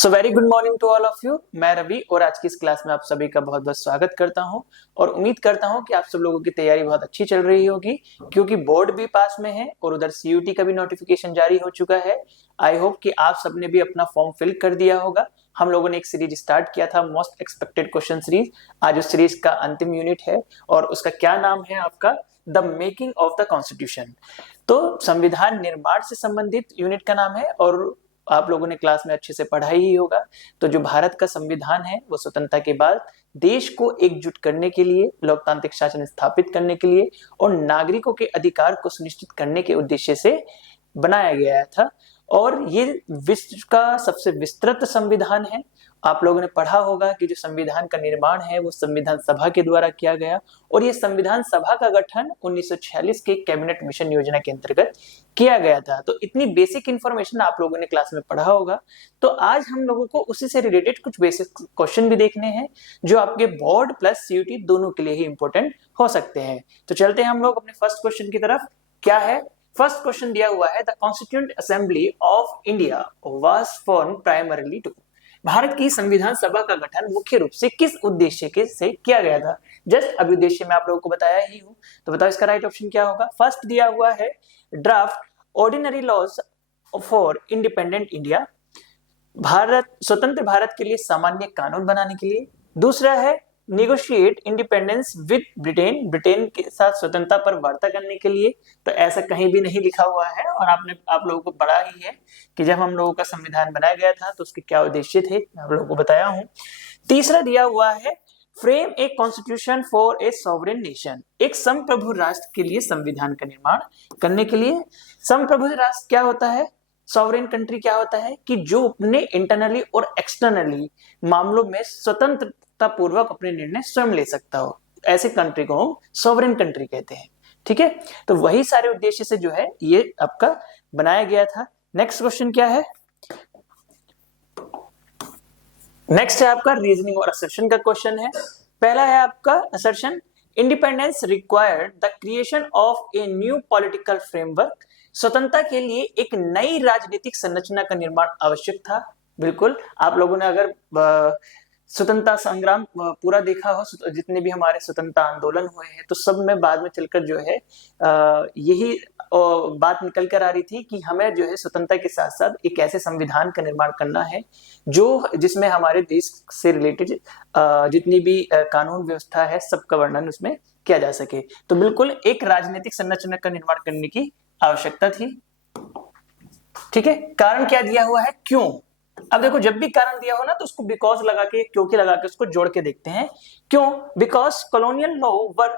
So very good morning to all of you. मैं रवि और आज की इस क्लास में आप सभी का बहुत बहुत स्वागत करता हूं और उम्मीद करता हूं कि आप सब लोगों की तैयारी बहुत अच्छी चल रही होगी, क्योंकि बोर्ड भी पास में है और उधर सीयूटी का भी नोटिफिकेशन जारी हो चुका है। आई होप कि आप सबने भी अपना फॉर्म फिल कर दिया होगा। हम लोगों ने एक सीरीज स्टार्ट किया था, मोस्ट एक्सपेक्टेड क्वेश्चन सीरीज। आज उस सीरीज का अंतिम यूनिट है और उसका क्या नाम है आपका, the making of the constitution. तो संविधान निर्माण से संबंधित यूनिट का नाम है और आप लोगों ने क्लास में अच्छे से पढ़ा ही होगा। तो जो भारत का संविधान है वो स्वतंत्रता के बाद देश को एकजुट करने के लिए, लोकतांत्रिक शासन स्थापित करने के लिए और नागरिकों के अधिकार को सुनिश्चित करने के उद्देश्य से बनाया गया था। और ये विश्व का सबसे विस्तृत संविधान है। आप लोगों ने पढ़ा होगा कि जो संविधान का निर्माण है वो संविधान सभा के द्वारा किया गया और ये संविधान सभा का गठन 1946 के कैबिनेट मिशन योजना के अंतर्गत किया गया था। तो इतनी बेसिक इंफॉर्मेशन आप लोगों ने क्लास में पढ़ा होगा। तो आज हम लोगों को उसी से रिलेटेड कुछ बेसिक क्वेश्चन भी देखने हैं जो आपके बोर्ड प्लस सीयूटी दोनों के लिए ही इंपॉर्टेंट हो सकते हैं। तो चलते हैं हम लोग अपने फर्स्ट क्वेश्चन की तरफ। क्या है फर्स्ट क्वेश्चन? दिया हुआ है the constituent assembly of India was form primarily to. Bharat की संविधान सभा का गठन मुख्य रूप से किस उद्देश्य के से किया गया था? जस्ट अभी उद्देश्य मैं आप लोगों को बताया ही हूं। तो बताओ इसका राइट ऑप्शन क्या होगा। फर्स्ट दिया हुआ है draft ordinary laws for independent India, Bharat स्वतंत्र भारत के लिए सामान्य कानून बनाने के लिए। दूसरा है negotiate independence with Britain, Britain के साथ स्वतंत्रता पर वार्ता करने के लिए। तो ऐसा कहीं भी नहीं लिखा हुआ है और आप लोगों को पढ़ा ही है कि जब हम लोगों का संविधान बनाया गया था तो उसके क्या उद्देश्य थे, मैं आप लोगों को बताया हूं। तीसरा दिया हुआ है frame a constitution for a sovereign nation, एक संप्रभु राष्ट्र के लिए संविधान का निर्माण करने के लिए। संप्रभु राष्ट्र क्या होता है? सॉवरेन कंट्री क्या होता है कि जो अपने इंटरनली और एक्सटर्नली मामलों में स्वतंत्रता पूर्वक अपने निर्णय स्वयं ले सकता हो, ऐसे कंट्री को हम सॉवरेन कंट्री कहते हैं। ठीक है, तो वही सारे उद्देश्य से जो है ये आपका बनाया गया था। नेक्स्ट क्वेश्चन क्या है? नेक्स्ट है आपका रीजनिंग और असर्शन का क्वेश्चन है। पहला है आपका assertion, independence required the creation of a new political framework, स्वतंत्रता के लिए एक नई राजनीतिक संरचना का निर्माण आवश्यक था। बिल्कुल, आप लोगों ने अगर स्वतंत्रता संग्राम पूरा देखा हो, जितने भी हमारे स्वतंत्रता आंदोलन हुए हैं, तो सब में बाद में चलकर जो है यही बात निकल कर आ रही थी कि हमें जो है स्वतंत्रता के साथ साथ एक ऐसे संविधान का निर्माण करना है जो जिसमें हमारे देश से रिलेटेड जितनी भी कानून व्यवस्था है सबका वर्णन उसमें किया जा सके। तो बिल्कुल एक राजनीतिक संरचना का निर्माण करने की आवश्यकता थी। ठीक है, कारण क्या दिया हुआ है, क्यों? अब देखो, जब भी कारण दिया हो ना तो उसको बिकॉज लगा के, क्योंकि लगा के उसको जोड़ के देखते हैं। क्यों? Because colonial law were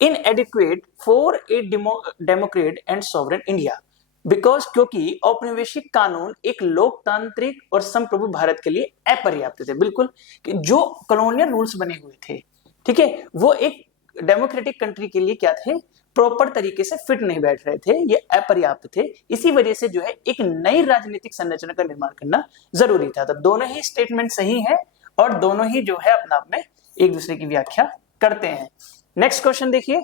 इनएडिक्वेट for a Democrat and sovereign India. Because क्योंकि औपनिवेशिक कानून एक लोकतांत्रिक और संप्रभु भारत के लिए अपर्याप्त थे। बिल्कुल, कि जो कॉलोनियल रूल्स बने हुए थे, ठीक है, वो एक डेमोक्रेटिक कंट्री के लिए क्या थे, प्रॉपर तरीके से फिट नहीं बैठ रहे थे, ये अपर्याप्त थे। इसी वजह से जो है एक नई राजनीतिक संरचना का निर्माण करना जरूरी था। तो दोनों ही स्टेटमेंट सही है और दोनों ही जो है अपना आप में एक दूसरे की व्याख्या करते हैं। नेक्स्ट क्वेश्चन देखिए।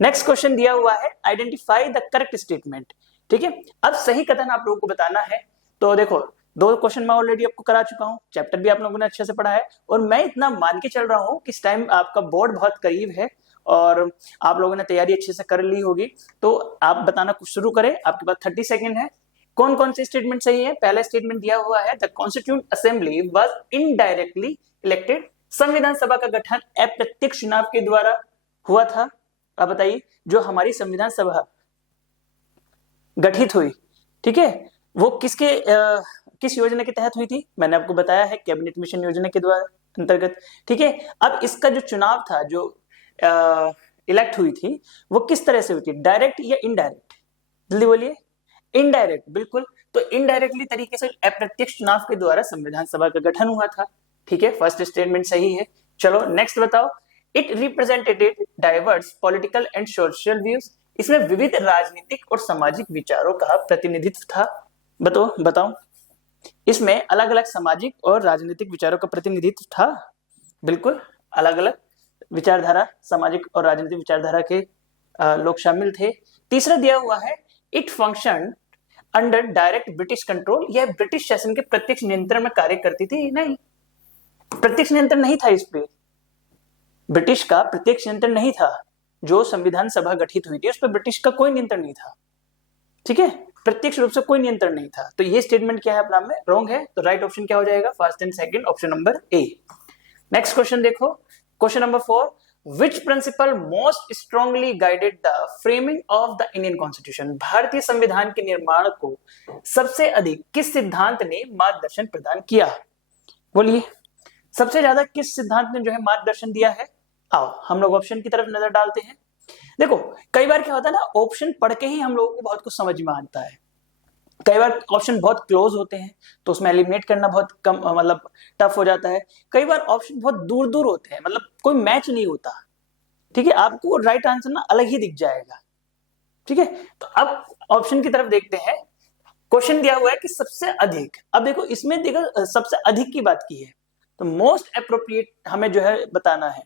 नेक्स्ट क्वेश्चन दिया हुआ है आइडेंटिफाई द करेक्ट स्टेटमेंट। ठीक है, अब सही कथन आप लोगों को बताना है। तो देखो, दो क्वेश्चन मैं ऑलरेडी आपको करा चुका हूं, चैप्टर भी आप लोगों ने अच्छे से पढ़ा है और मैं इतना मान के चल रहा हूं कि इस टाइम आपका बोर्ड बहुत करीब है और आप लोगों ने तैयारी अच्छे से कर ली होगी। तो आप बताना कुछ शुरू करें, आपके पास 30 सेकंड है। कौन कौन से स्टेटमेंट सही है? पहला स्टेटमेंट दिया हुआ है the constituent assembly was indirectly elected, संविधान सभा का गठन अप्रत्यक्ष चुनाव के द्वारा हुआ था। अब बताइए, जो हमारी संविधान सभा गठित हुई, ठीक है, वो किस योजना के तहत हुई थी? मैंने आपको बताया है, कैबिनेट मिशन योजना के द्वारा अंतर्गत। ठीक है, अब इसका जो चुनाव था, जो इलेक्ट हुई थी, वो किस तरह से हुई थी, डायरेक्ट या इनडायरेक्ट? जल्दी बोलिए। इनडायरेक्ट, बिल्कुल। तो इनडायरेक्टली तरीके से अप्रत्यक्ष चुनाव के द्वारा संविधान सभा का गठन हुआ था। ठीक है, फर्स्ट स्टेटमेंट सही है। चलो नेक्स्ट बताओ। It represented diverse political and social views, इसमें विविध राजनीतिक और सामाजिक विचारों का प्रतिनिधित्व था। बताओ, इसमें अलग अलग सामाजिक और राजनीतिक विचारों का प्रतिनिधित्व था। बिल्कुल, अलग अलग विचारधारा, सामाजिक और राजनीतिक विचारधारा के लोग शामिल थे। तीसरा दिया हुआ है it function under direct British control, यह ब्रिटिश शासन के प्रत्यक्ष नियंत्रण में कार्य करती थी? नहीं, प्रत्यक्ष नियंत्रण नहीं था इस पे, ब्रिटिश का प्रत्यक्ष नियंत्रण नहीं था। जो संविधान सभा गठित हुई थी उस पर ब्रिटिश का कोई नियंत्रण नहीं था, ठीक है, प्रत्यक्ष रूप से कोई नियंत्रण नहीं था। तो ये स्टेटमेंट क्या है अपना में रॉन्ग है, तो राइट ऑप्शन क्या हो जाएगा, first and second, option number A. Next question देखो, question number 4, which principle most strongly guided the framing of the Indian constitution? भारतीय संविधान के निर्माण को सबसे अधिक किस सिद्धांत ने मार्गदर्शन प्रदान किया? बोलिए, सबसे ज्यादा किस सिद्धांत ने जो है मार्गदर्शन दिया है? आओ हम लोग ऑप्शन की तरफ नजर डालते हैं। देखो कई बार क्या होता है ना, ऑप्शन पढ़ के ही हम लोगों को बहुत कुछ समझ में आता है। कई बार ऑप्शन बहुत क्लोज होते हैं तो उसमें एलिमिनेट करना बहुत कम मतलब टफ हो जाता है। कई बार ऑप्शन बहुत दूर दूर होते हैं, मतलब कोई मैच नहीं होता, ठीक है, आपको राइट आंसर ना अलग ही दिख जाएगा, ठीक है। तो अब ऑप्शन की तरफ देखते हैं। क्वेश्चन दिया हुआ है कि सबसे अधिक, अब देखो इसमें देखो सबसे अधिक की बात की है, तो मोस्ट एप्रोप्रिएट हमें जो है बताना है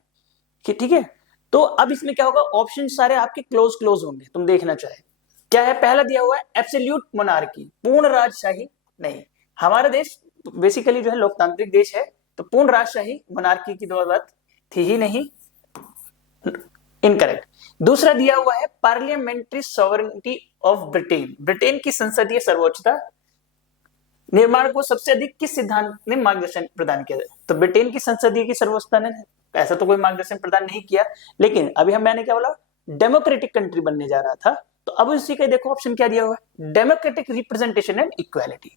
कि ठीक है। तो अब इसमें क्या होगा, ऑप्शन सारे आपके क्लोज क्लोज होंगे, तुम देखना चाहे क्या है। पहला दिया हुआ है एब्सोल्यूट मोनार्की, पूर्ण राजशाही, नहीं, हमारा देश बेसिकली जो है लोकतांत्रिक देश है, तो पूर्ण राजशाही मोनार्की की तो बात थी ही नहीं, इनकरेक्ट। दूसरा दिया हुआ है parliamentary sovereignty of Britain, Britain की संसदीय सर्वोच्चता निर्माण को सबसे अधिक किस सिद्धांत ने मार्गदर्शन प्रदान किया? तो ब्रिटेन की संसदीय की सर्वोच्चता ने ऐसा तो कोई मार्गदर्शन प्रदान नहीं किया, लेकिन अभी मैंने क्या बोला, डेमोक्रेटिक कंट्री बनने जा रहा था, तो अब उसी का देखो ऑप्शन क्या दिया हुआ है, डेमोक्रेटिक रिप्रेजेंटेशन एंड इक्वालिटी।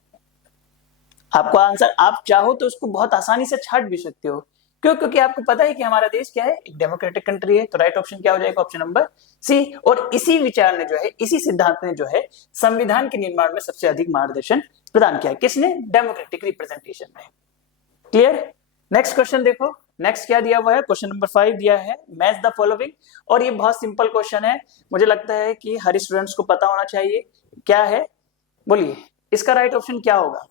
आपको आंसर आप चाहो तो उसको बहुत आसानी से छाट भी सकते हो, क्यों? क्योंकि आपको पता है कि हमारा देश क्या है, एक डेमोक्रेटिक कंट्री है, तो राइट ऑप्शन क्या हो जाएगा, ऑप्शन नंबर सी। और इसी विचार ने जो है, इसी सिद्धांत ने जो है संविधान के निर्माण में सबसे अधिक मार्गदर्शन प्रदान किया, किसने? डेमोक्रेटिक रिप्रेजेंटेशन में। क्लियर? नेक्स्ट क्वेश्चन देखो, नेक्स्ट क्या दिया हुआ है, क्वेश्चन नंबर 5 दिया है, मैच द फॉलोइंग, और ये बहुत सिंपल क्वेश्चन है, मुझे लगता है कि हर स्टूडेंट्स को पता होना चाहिए। क्या है, बोलिए इसका राइट ऑप्शन क्या होगा?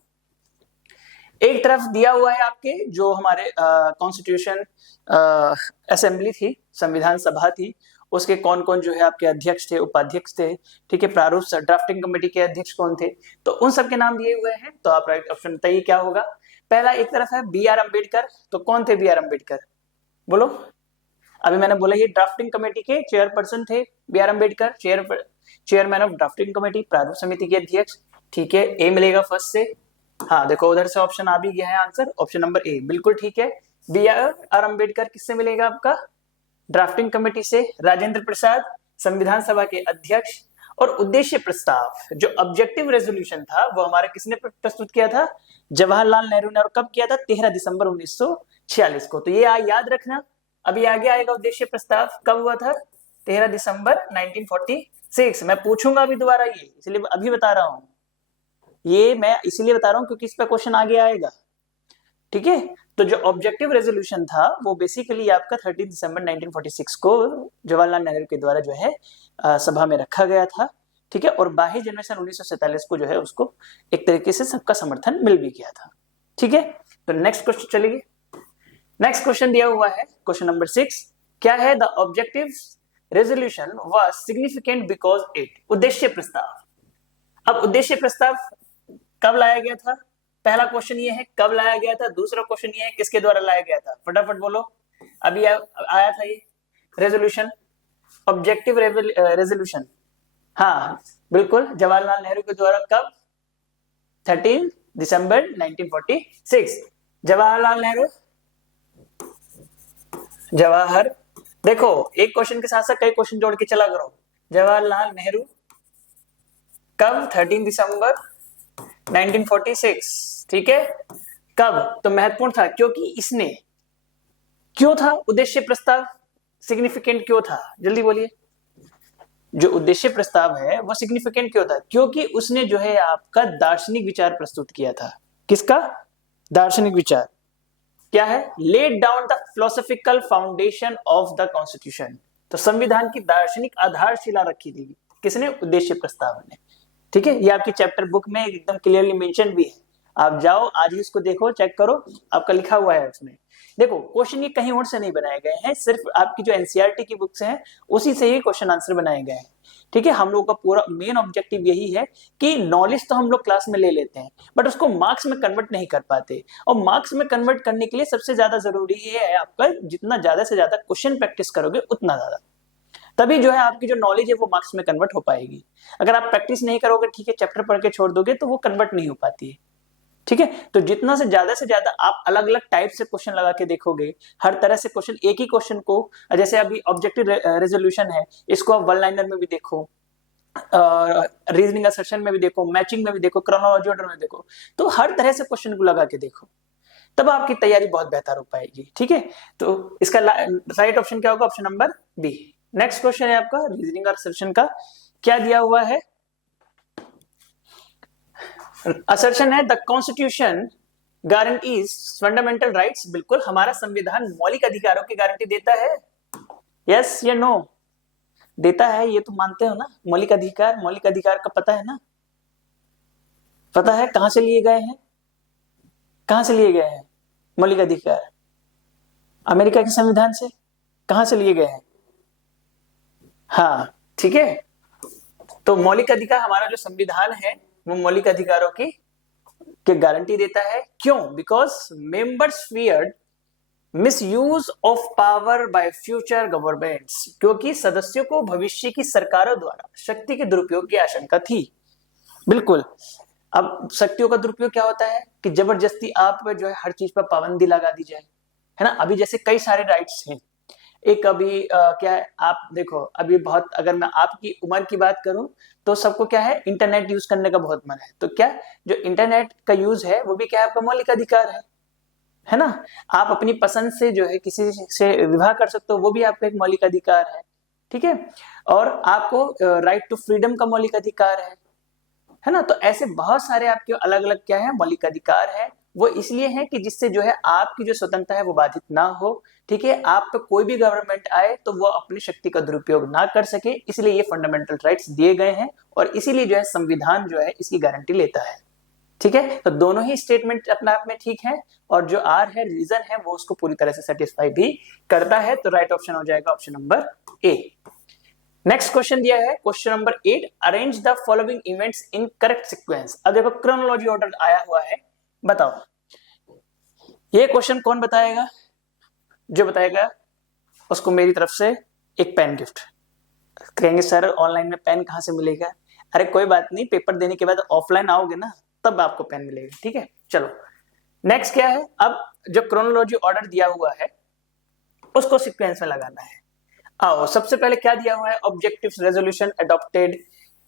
एक तरफ दिया हुआ है आपके जो हमारे कॉन्स्टिट्यूशन असेंबली थी, संविधान सभा थी, उसके कौन कौन जो है आपके अध्यक्ष थे, उपाध्यक्ष थे, ठीक है, प्रारूप ड्राफ्टिंग कमेटी के अध्यक्ष कौन थे, तो उन सब के नाम दिए हुए हैं। तो आप राइट ऑप्शन बताइए क्या होगा। पहला एक तरफ है बी आर अम्बेडकर, तो कौन थे बी आर अम्बेडकर, बोलो। अभी मैंने बोला ये ड्राफ्टिंग कमेटी के चेयरपर्सन थे B R Ambedkar, chairman of drafting committee, प्रारूप समिति के अध्यक्ष, ठीक है, ए मिलेगा फर्स्ट से। हाँ देखो उधर से ऑप्शन आ भी गया है, आंसर ऑप्शन नंबर ए बिल्कुल ठीक है। बी आर अम्बेडकर किससे मिलेगा आपका, ड्राफ्टिंग कमेटी से। राजेंद्र प्रसाद संविधान सभा के अध्यक्ष। और उद्देश्य प्रस्ताव जो ऑब्जेक्टिव रेजोल्यूशन था वो हमारे किसने प्रस्तुत किया था, जवाहरलाल नेहरू ने। और कब किया था, 13 दिसंबर 1946 को। तो ये याद रखना, अभी आगे आएगा उद्देश्य प्रस्ताव कब हुआ था, 13 दिसंबर 1946। मैं पूछूंगा अभी दोबारा ये, इसलिए अभी बता रहा हूं, ये मैं इसीलिए बता रहा हूं क्योंकि इस पर क्वेश्चन आगे आएगा, ठीक है। तो जो ऑब्जेक्टिव रेजोल्यूशन था वो बेसिकली आपका 13 दिसंबर 1946 को जवाहरलाल नेहरू के द्वारा जो है सभा में रखा गया था, ठीक है। और 22 जनवरी सन 1947 को जो है उसको एक तरीके से सबका समर्थन मिल भी गया था, ठीक है। तो नेक्स्ट क्वेश्चन चलिए, नेक्स्ट क्वेश्चन दिया हुआ है क्वेश्चन नंबर 6, क्या है, the objective resolution was significant because it, उद्देश्य प्रस्ताव। अब उद्देश्य प्रस्ताव कब लाया गया था, पहला क्वेश्चन ये है कब लाया गया था, दूसरा क्वेश्चन ये है किसके द्वारा लाया गया था, फटाफट बोलो। अभी आया था ये रेजोल्यूशन, ऑब्जेक्टिव रेजोल्यूशन, हाँ बिल्कुल जवाहरलाल नेहरू के द्वारा, कब, 13 दिसंबर 1946। जवाहरलाल नेहरू, जवाहर, देखो एक क्वेश्चन के साथ साथ कई क्वेश्चन जोड़ के चला करो। जवाहरलाल नेहरू कब, 13 दिसंबर 1946, ठीक है। कब, तो महत्वपूर्ण था क्योंकि इसने, क्यों था उद्देश्य प्रस्ताव सिग्निफिकेंट क्यों था, जल्दी बोलिए। जो उद्देश्य प्रस्ताव है वो सिग्निफिकेंट क्यों था, क्योंकि उसने जो है आपका दार्शनिक विचार प्रस्तुत किया था। किसका, दार्शनिक विचार, क्या है, laid down the philosophical foundation of the constitution. तो संविधान की दार्शनिक आधारशिला रखी थी किसने, उद्देश्य प्रस्ताव ने, ठीक है। ये आपकी चैप्टर बुक में एकदम क्लियरली मेंशन भी है, आप जाओ आज ही इसको देखो, चेक करो, आपका लिखा हुआ है उसमें। देखो क्वेश्चन ये कहीं और से नहीं बनाए गए हैं, सिर्फ आपकी जो एनसीईआरटी की बुक्स हैं उसी से ही क्वेश्चन आंसर बनाए गए हैं। ठीक है, हम लोग का पूरा मेन ऑब्जेक्टिव यही है कि नॉलेज तो हम लोग क्लास में ले लेते हैं बट उसको मार्क्स में कन्वर्ट नहीं कर पाते, और मार्क्स में कन्वर्ट करने के लिए सबसे ज्यादा जरूरी ये है आपका जितना ज्यादा से ज्यादा क्वेश्चन प्रैक्टिस करोगे उतना ज्यादा, तभी जो है आपकी जो नॉलेज है वो मार्क्स में कन्वर्ट हो पाएगी। अगर आप प्रैक्टिस नहीं करोगे, ठीक है, चैप्टर पढ़ के छोड़ दोगे तो वो कन्वर्ट नहीं हो पाती है। ठीक है, तो जितना से ज्यादा आप अलग अलग टाइप से क्वेश्चन लगा के देखोगे, हर तरह से क्वेश्चन, एक ही क्वेश्चन को, जैसे अभी ऑब्जेक्टिव रेजोल्यूशन है, इसको आप वन लाइनर में भी देखो, रीजनिंग असर्शन में भी देखो, मैचिंग में भी देखो, क्रोनोलॉजी ऑर्डर में देखो, तो हर तरह से क्वेश्चन को लगा के देखो, तब आपकी तैयारी बहुत बेहतर हो पाएगी। ठीक है, तो इसका राइट ऑप्शन क्या होगा? Option number B. Next question है आपका रीजनिंग असर्शन का, क्या दिया हुआ है? असर्शन है the constitution guarantees fundamental rights. बिल्कुल, हमारा संविधान मौलिक अधिकारों की गारंटी देता है, यस या नो? देता है, ये तो मानते हो ना? मौलिक अधिकार का पता है ना? पता है कहां से लिए गए हैं? कहां से लिए गए हैं मौलिक अधिकार? अमेरिका के संविधान से। कहां से लिए गए हैं? हाँ, ठीक है, तो मौलिक अधिकार, हमारा जो संविधान है वो मौलिक अधिकारों की गारंटी देता है। क्यों? Because members feared misuse of power bye future governments, क्योंकि सदस्यों को भविष्य की सरकारों द्वारा शक्ति के दुरुपयोग की आशंका थी। बिल्कुल, अब शक्तियों का दुरुपयोग क्या होता है कि जबरदस्ती आप जो है हर चीज पर पाबंदी लगा दी जाए, है ना? अभी जैसे कई सारे राइट्स हैं, एक अभी क्या है, आप देखो अभी बहुत, अगर मैं आपकी उम्र की बात करूं तो सबको क्या है, इंटरनेट यूज करने का बहुत मन है, तो क्या जो इंटरनेट का यूज है वो भी क्या है, आपका मौलिक अधिकार है ना? आप अपनी पसंद से जो है किसी से विवाह कर सकते हो, वो भी आपका एक मौलिक अधिकार है। ठीक है, और आपको राइट टू फ्रीडम का मौलिक अधिकार है ना? तो ऐसे बहुत सारे आपके अलग अलग क्या है, मौलिक अधिकार है। वो इसलिए है कि जिससे जो है आपकी जो स्वतंत्रता है वो बाधित ना हो। ठीक है, आप पे कोई भी गवर्नमेंट आए तो वो अपनी शक्ति का दुरुपयोग ना कर सके, इसलिए ये फंडामेंटल राइट्स दिए गए हैं, और इसीलिए जो है संविधान जो है इसकी गारंटी लेता है। ठीक है, तो दोनों ही स्टेटमेंट अपने आप में ठीक है, और जो आर है, रीजन है, वो उसको पूरी तरह से सेटिस्फाई भी करता है। तो राइट ऑप्शन हो जाएगा option number A. Next question दिया है question number 8, arrange the following events in correct sequence. अब देखो क्रोनोलॉजी ऑर्डर आया हुआ है, बताओ ये क्वेश्चन कौन बताएगा? जो बताएगा उसको मेरी तरफ से एक पेन गिफ्ट। कहेंगे सर ऑनलाइन में पेन कहां से मिलेगा? अरे कोई बात नहीं, पेपर देने के बाद ऑफलाइन आओगे ना तब आपको पेन मिलेगा। ठीक है, चलो नेक्स्ट क्या है, अब जो क्रोनोलॉजी ऑर्डर दिया हुआ है उसको सीक्वेंस में लगाना है। आओ, सबसे पहले क्या दिया हुआ है, objectives resolution adopted,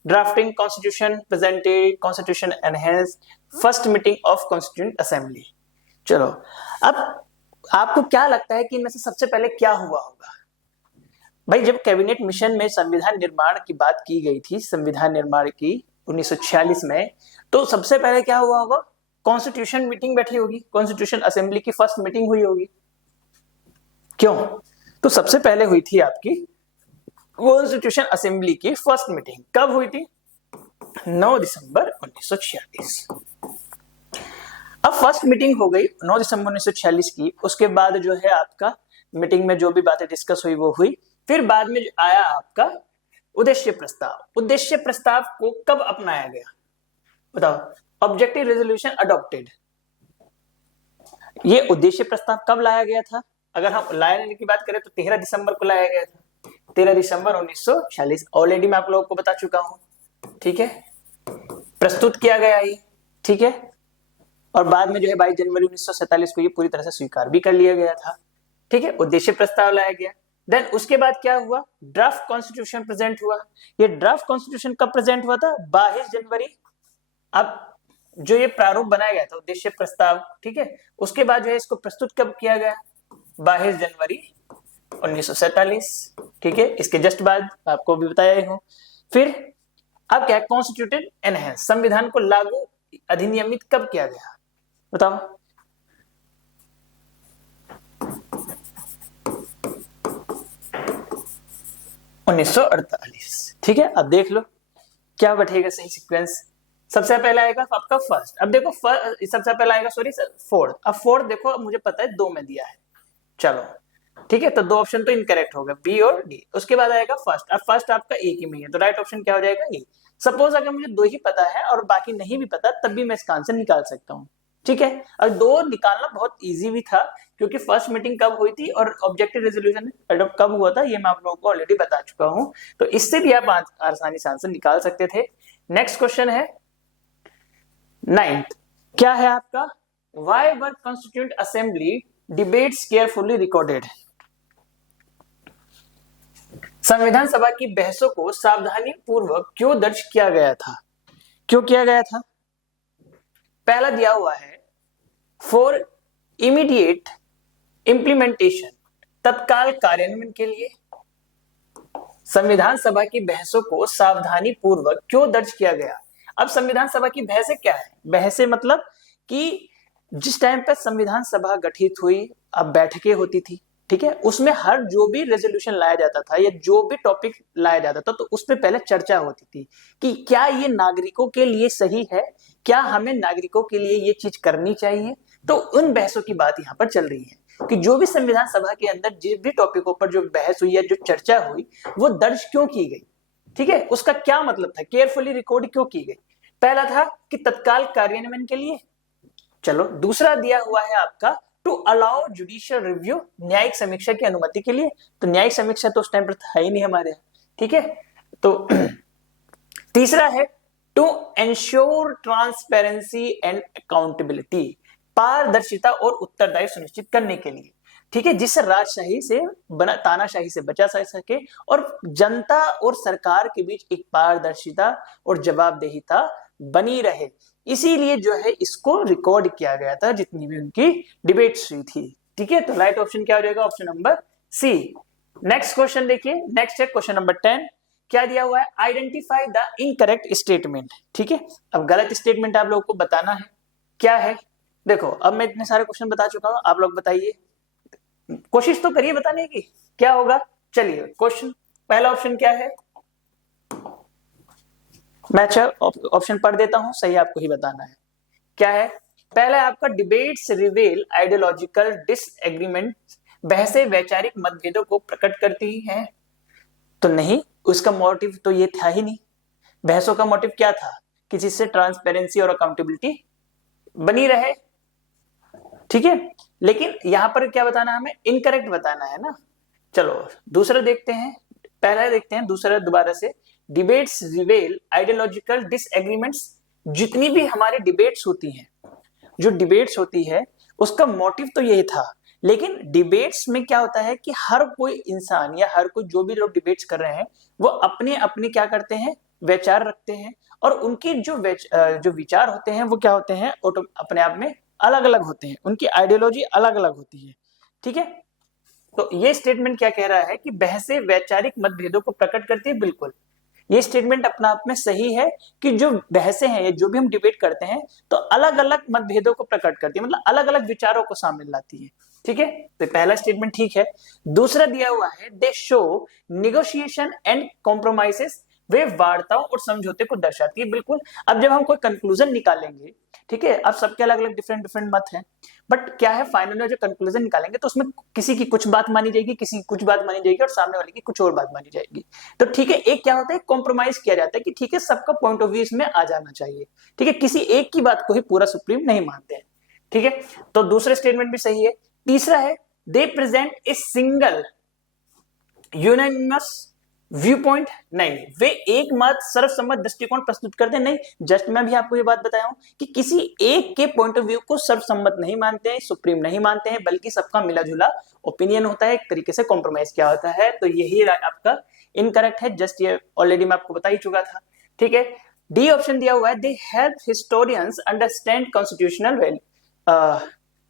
drafting constitution presented, constitution enhanced, first meeting of constituent assembly. चलो, अब आपको क्या लगता है कि इनमें से सबसे पहले क्या हुआ होगा? भाई जब कैबिनेट मिशन में संविधान निर्माण की बात की गई थी, संविधान निर्माण की 1946 में, तो सबसे पहले क्या हुआ होगा? कॉन्स्टिट्यूशन मीटिंग बैठी होगी, कॉन्स्टिट्यूशन असेंबली की फर्स्ट मीटिंग हुई होगी। क्यों? तो सबसे पहले हुई थी आपकी कॉन्स्टिट्यूशन असेंबली की फर्स्ट मीटिंग। कब हुई थी? 9 दिसंबर 1946। अब फर्स्ट मीटिंग हो गई 9 दिसंबर 1946 की, उसके बाद जो है आपका मीटिंग में जो भी बातें डिस्कस हुई वो हुई। फिर बाद में आया आपका उद्देश्य प्रस्ताव। उद्देश्य प्रस्ताव को कब अपनाया गया बताओ? ऑब्जेक्टिव रेजोल्यूशन अडॉप्टेड, ये उद्देश्य प्रस्ताव कब लाया गया था? अगर हम लाने की बात करें तो 13 दिसंबर को लाया गया था, 13 दिसंबर 1946। ऑलरेडी मैं आप लोगों को बता चुका हूं। ठीक है, प्रस्तुत किया गया ये। ठीक है, और बाद में जो है 22 जनवरी 1947 को ये पूरी तरह से स्वीकार भी कर लिया गया था। ठीक है, उद्देश्य प्रस्ताव लाया गया। देन उसके बाद क्या हुआ? ड्राफ्ट कॉन्स्टिट्यूशन प्रेजेंट हुआ। ये ड्राफ्ट कॉन्स्टिट्यूशन कब प्रेजेंट हुआ था? 22 जनवरी। अब जो ये प्रारूप बनाया गया था उद्देश्य प्रस्ताव, ठीक है, उसके बाद जो है इसको प्रस्तुत कब किया गया? 22 जनवरी 1947। ठीक है, इसके जस्ट बाद आपको भी बताया ही हूं। फिर अब क्या? कॉन्स्टिट्यूटेड एनहेंस, संविधान को लागू अधिनियमित कब किया गया बताओ? उन्नीस सौ 48। ठीक है, अब देख लो क्या बैठेगा सही सीक्वेंस। सबसे पहले आएगा आपका फर्स्ट। अब देखो सबसे पहले आएगा, सॉरी फोर्थ। अब फोर्थ देखो, अब मुझे पता है 2 में दिया है। चलो ठीक है, तो दो ऑप्शन तो इनकरेक्ट होगा, बी और डी। उसके बाद आएगा फर्स्ट। अब फर्स्ट आपका एक ही में है, तो राइट ऑप्शन क्या हो जाएगा, ए। सपोज अगर मुझे दो ही पता है और बाकी नहीं भी पता, तब भी मैं इसका आंसर निकाल सकता हूँ। ठीक है, और दो निकालना बहुत इजी भी था, क्योंकि फर्स्ट मीटिंग कब हुई थी और ऑब्जेक्टिव रेजोल्यूशन अडॉप्ट कब हुआ था, ये मैं आप लोगों को ऑलरेडी बता चुका हूँ। तो इससे भी आप आसानी से आंसर निकाल सकते थे। नेक्स्ट क्वेश्चन है 9th, क्या है आपका, why were constituent assembly debates carefully recorded. संविधान सभा की बहसों को सावधानी पूर्वक क्यों दर्ज किया गया था, क्यों किया गया था। पहला दिया हुआ है फॉर इमीडिएट इंप्लीमेंटेशन, तत्काल कार्यान्वयन के लिए। संविधान सभा की बहसों को सावधानी पूर्वक क्यों दर्ज किया गया। अब संविधान सभा की बहसें क्या है, बहसें मतलब कि जिस टाइम पर संविधान सभा गठित हुई, अब बैठकें होती थी, ठीक है, उसमें हर जो भी रेजोल्यूशन लाया जाता था या जो भी टॉपिक लाया जाता था, तो उस पर पहले चर्चा होती थी कि क्या ये नागरिकों के लिए सही है, क्या हमें नागरिकों के लिए ये चीज करनी चाहिए। तो उन बहसों की बात यहाँ पर चल रही है कि जो भी संविधान सभा के अंदर जिस भी टॉपिकों पर जो बहस हुई या जो चर्चा हुई, वो दर्ज क्यों की गई। ठीक है, उसका क्या मतलब था, केयरफुली रिकॉर्ड क्यों की गई। पहला था कि तत्काल कार्यान्वयन के लिए। चलो, दूसरा दिया हुआ है आपका टू अलाउ जुडिशियल रिव्यू, न्यायिक समीक्षा की अनुमति के लिए। तो न्यायिक समीक्षा तो उस टाइम पर था ही नहीं हमारे यहाँ, ठीक है। तो तीसरा है to ensure transparency and accountability, पारदर्शिता और उत्तरदायी सुनिश्चित करने के लिए, ठीक है, जिससे राजशाही से बना तानाशाही से बचा जा सके और जनता और सरकार के बीच एक पारदर्शिता और जवाबदेहिता बनी रहे। इसीलिए जो है इसको रिकॉर्ड किया गया था, जितनी भी उनकी डिबेट्स हुई थी। ठीक है, तो राइट ऑप्शन क्या हो जाएगा, option number C. Next question देखिए, नेक्स्ट है क्वेश्चन नंबर 10। क्या दिया हुआ है, आइडेंटिफाई द इनकरेक्ट स्टेटमेंट। ठीक है, अब गलत स्टेटमेंट आप लोगों को बताना है, क्या है। देखो, अब मैं इतने सारे क्वेश्चन बता चुका हूं, आप लोग बताइए, कोशिश तो करिए बताने की, क्या होगा। चलिए, क्वेश्चन पहला ऑप्शन क्या है, मैं ऑप्शन पढ़ देता हूं, सही आपको ही बताना है। क्या है, पहला है आपका डिबेट्स रिवेल आइडियोलॉजिकल डिसएग्रीमेंट, बहसें वैचारिक मतभेदों को प्रकट करती हैं। तो नहीं, उसका मोटिव तो ये था ही नहीं। बहसों का मोटिव क्या था कि जिससे ट्रांसपेरेंसी और अकाउंटेबिलिटी बनी रहे। ठीक है, लेकिन यहां पर क्या बताना है, हमें इनकरेक्ट बताना है ना। चलो दूसरा देखते हैं, पहला देखते हैं दूसरा दोबारा से। डिबेट्स रिवेल आइडियोलॉजिकल डिसएग्रीमेंट्स, जितनी भी हमारी डिबेट्स होती हैं, जो डिबेट्स होती है उसका मोटिव तो यही था। लेकिन डिबेट्स में क्या होता है कि हर कोई इंसान या हर कोई जो भी लोग डिबेट्स कर रहे हैं, वो अपने अपने क्या करते हैं, विचार रखते हैं, और उनके जो विचार होते हैं वो क्या होते हैं, अपने आप में अलग अलग होते हैं, उनकी आइडियोलॉजी अलग अलग होती है। ठीक है, तो ये स्टेटमेंट क्या कह रहा है कि बहसें वैचारिक मतभेदों को प्रकट करती है। बिल्कुल, ये स्टेटमेंट अपना आप में सही है कि जो बहसें हैं, जो भी हम डिबेट करते हैं, तो अलग अलग मतभेदों को प्रकट करती है, मतलब अलग अलग विचारों को शामिल लाती है। ठीक है, तो पहला स्टेटमेंट ठीक है। दूसरा दिया हुआ है they show negotiation and compromises, वे वार्ताओं और समझौते को दर्शाती है। बिल्कुल, अब जब हम कोई कंक्लूजन निकालेंगे, ठीक है, अब सबके अलग अलग डिफरेंट डिफरेंट मत हैं, बट क्या है, फाइनल में जो कंक्लूजन निकालेंगे तो उसमें किसी की कुछ बात मानी जाएगी, किसी की कुछ बात मानी जाएगी, और सामने वाले की कुछ और बात मानी जाएगी। तो ठीक है, एक क्या होता है, कॉम्प्रोमाइज किया जाता है कि ठीक है, सबका पॉइंट ऑफ व्यू इसमें आ जाना चाहिए। ठीक है, किसी एक की बात को ही पूरा सुप्रीम नहीं मानते हैं। ठीक है, तो दूसरे स्टेटमेंट भी सही है। तीसरा है दे present a single unanimous view point, नहीं, वे एक मत सर्वसम्मत दृष्टिकोण प्रस्तुत करते नहीं। जस्ट मैं भी आपको ये बात बताया हूं कि किसी एक के पॉइंट ऑफ व्यू को सर्वसम्मत नहीं मानते हैं, सुप्रीम नहीं मानते हैं, बल्कि सबका मिला जुला ओपिनियन होता है, एक तरीके से कॉम्प्रोमाइज किया होता है। तो यही आपका इनकरेक्ट है, जस्ट ये ऑलरेडी मैं आपको बता ही चुका था। ठीक है, डी ऑप्शन दिया हुआ है they help historians understand constitutional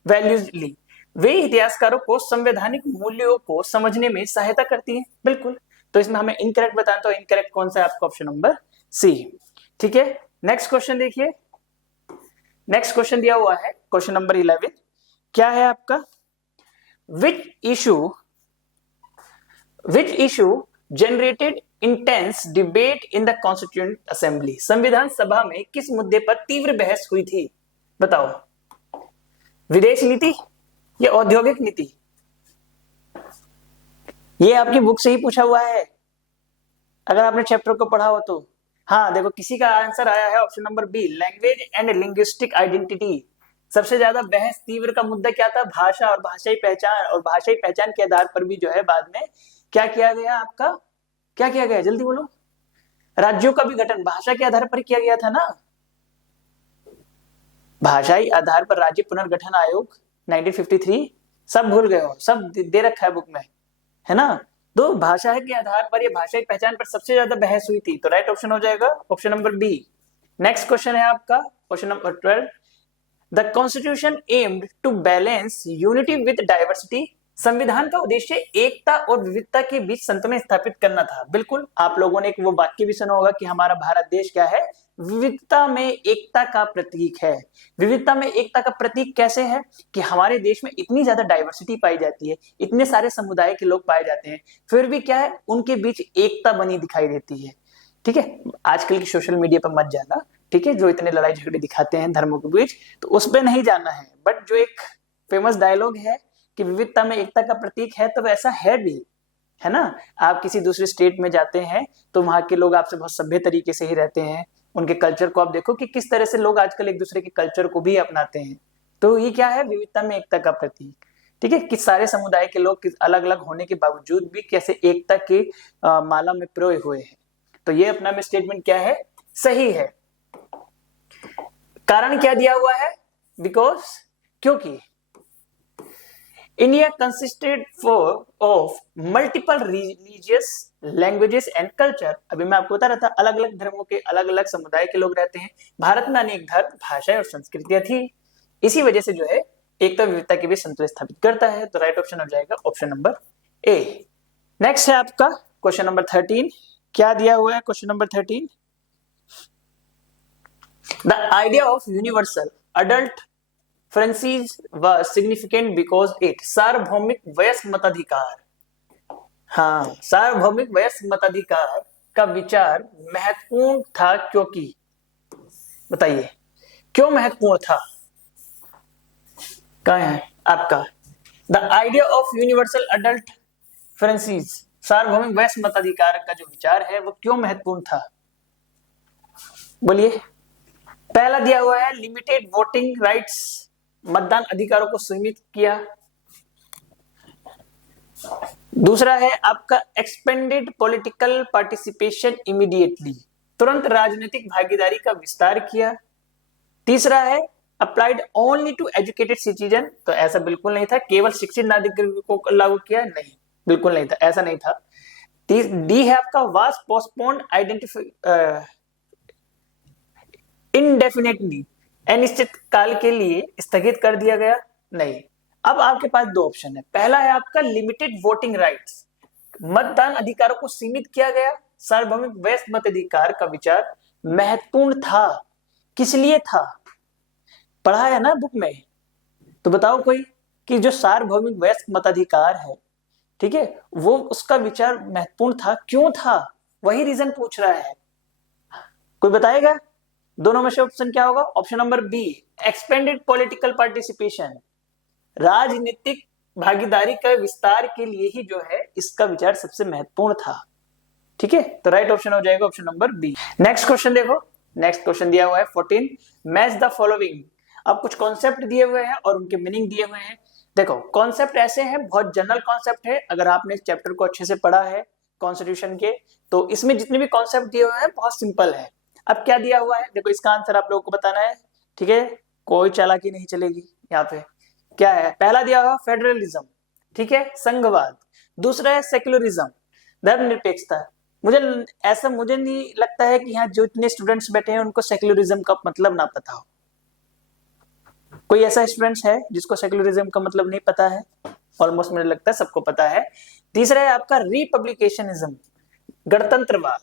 values, वे इतिहासकारों को संवैधानिक मूल्यों को समझने में सहायता करती है। बिल्कुल, तो इसमें हमें इनकरेक्ट बताना, तो इनकरेक्ट कौन सा है आपका, ऑप्शन नंबर सी। ठीक है, नेक्स्ट क्वेश्चन देखिए, नेक्स्ट क्वेश्चन दिया हुआ है क्वेश्चन नंबर 11। क्या है आपका, which issue generated intense debate in the constituent assembly, संविधान सभा में किस मुद्दे पर तीव्र बहस हुई थी, बताओ। विदेश नीति या औद्योगिक नीति, ये आपकी बुक से ही पूछा हुआ है अगर आपने चैप्टर को पढ़ा हो तो। हाँ देखो, किसी का आंसर आया है option number B, language and linguistic identity. सबसे ज्यादा बहस तीव्र का मुद्दा क्या था? भाषा और भाषाई पहचान, और भाषाई पहचान के आधार पर भी जो है बाद में क्या किया गया आपका, क्या किया गया जल्दी बोलो? राज्यों का भी गठन भाषा के आधार पर किया गया था ना। भाषाई आधार पर राज्य पुनर्गठन आयोग 1953, सब भूल गए हो, सब दे रखा है बुक में, है ना। तो भाषा के आधार पर, ये भाषाई पहचान पर सबसे ज्यादा बहस हुई थी, तो राइट ऑप्शन हो जाएगा option number B. Next question है आपका question number 12। The constitution aimed to balance unity with diversity. संविधान का उद्देश्य एकता और विविधता के बीच संतुलन स्थापित करना था। बिल्कुल, आप लोगों ने एक वो वाक्य भी सुना होगा कि हमारा भारत देश क्या है? विविधता में एकता का प्रतीक है। विविधता में एकता का प्रतीक कैसे है? कि हमारे देश में इतनी ज्यादा डाइवर्सिटी पाई जाती है, इतने सारे समुदाय के लोग पाए जाते हैं, फिर भी क्या है, उनके बीच एकता बनी दिखाई देती है। ठीक है, आजकल की सोशल मीडिया पर मत जाना, ठीक है, जो इतने लड़ाई झगड़े दिखाते हैं धर्मों के बीच, तो उस पर नहीं जाना है। बट जो एक फेमस डायलॉग है कि विविधता में एकता का प्रतीक है, तो वैसा है भी, है ना। आप किसी दूसरे स्टेट में जाते हैं तो वहां के लोग आपसे बहुत सभ्य तरीके से ही रहते हैं। उनके कल्चर को आप देखो कि किस तरह से लोग आजकल एक दूसरे के कल्चर को भी अपनाते हैं। तो ये क्या है? विविधता में एकता का प्रतीक। ठीक है, कि सारे समुदाय के लोग अलग अलग होने के बावजूद भी कैसे एकता की माला में पिरोए हुए हैं। तो ये अपना में स्टेटमेंट क्या है? सही है। कारण क्या दिया हुआ है? बिकॉज, क्योंकि India consisted of multiple religious languages and culture. अभी मैं आपको बता रहा था, अलग अलग धर्मों के अलग अलग समुदाय के लोग रहते हैं। भारत में अनेक धर्म, भाषाएं और संस्कृतियां थी। इसी वजह से जो है एकता विविधता के बीच संतुलन स्थापित करता है। तो राइट ऑप्शन हो जाएगा ऑप्शन नंबर ए। नेक्स्ट है आपका क्वेश्चन नंबर 13। क्या दिया हुआ है question number 13? The idea of universal adult franchise was significant because it सार्वभौमिक वयस्क मताधिकार। हाँ, सार्वभौमिक वयस्क मताधिकार का विचार महत्वपूर्ण था, क्योंकि बताइए क्यों महत्वपूर्ण था? कहाँ है आपका? The idea of universal adult franchise, सार्वभौमिक वयस्क मताधिकार का जो विचार है वो क्यों महत्वपूर्ण था? बोलिए। पहला दिया हुआ है लिमिटेड वोटिंग राइट्स, मतदान अधिकारों को सीमित किया। दूसरा है आपका एक्सपेंडेड पॉलिटिकल पार्टिसिपेशन इमीडिएटली, तुरंत राजनीतिक भागीदारी का विस्तार किया। तीसरा है applied only to educated citizen, तो ऐसा बिल्कुल नहीं था, केवल शिक्षित नागरिकों को लागू किया, नहीं बिल्कुल नहीं था, ऐसा नहीं था। डी है आपका वाज पोस्टपोन्ड इनडेफिनेटली, अनिश्चित काल के लिए स्थगित कर दिया गया, नहीं। अब आपके पास दो ऑप्शन है। पहला है आपका लिमिटेड वोटिंग राइट्स, मतदान अधिकारों को सीमित किया गया। सार्वभौमिक वयस्क मताधिकार का विचार महत्वपूर्ण था। किस लिए था? पढ़ा है ना बुक में, तो बताओ कोई कि जो सार्वभौमिक वयस्क मताधिकार है, ठीक है, वो उसका विचार महत्वपूर्ण था, क्यों था? वही रीजन पूछ रहा है, कोई बताएगा? दोनों में से ऑप्शन क्या होगा? Option number B, expanded political participation, राजनीतिक भागीदारी का विस्तार के लिए ही जो है इसका विचार सबसे महत्वपूर्ण था। ठीक है, तो राइट ऑप्शन हो जाएगा option number B. Next question देखो, नेक्स्ट क्वेश्चन दिया हुआ है 14, मैच द फॉलोइंग। अब कुछ कॉन्सेप्ट दिए हुए हैं और उनके मीनिंग दिए हुए हैं। देखो, कॉन्सेप्ट ऐसे हैं, बहुत जनरल कॉन्सेप्ट है। अगर आपने इस चैप्टर को अच्छे से पढ़ा है कॉन्स्टिट्यूशन के, तो इसमें जितने भी कॉन्सेप्ट दिए हुए हैं बहुत सिंपल है। अब क्या दिया हुआ है, देखो इसका आंसर आप लोगों को बताना है, ठीक है, कोई चालाकी नहीं चलेगी यहाँ पे। क्या है? पहला दिया हुआ फेडरलिज्म, ठीक है, संघवाद। दूसरा है सेक्युलरिज्म, धर्मनिरपेक्षता। मुझे नहीं लगता है कि यहाँ जो इतने स्टूडेंट्स बैठे हैं उनको सेक्युलरिज्म का मतलब ना पता हो। कोई ऐसा स्टूडेंट्स है जिसको सेक्युलरिज्म का मतलब नहीं पता है? ऑलमोस्ट मुझे लगता है सबको पता है। तीसरा है आपका रिपब्लिकेशनिज्म, गणतंत्रवाद।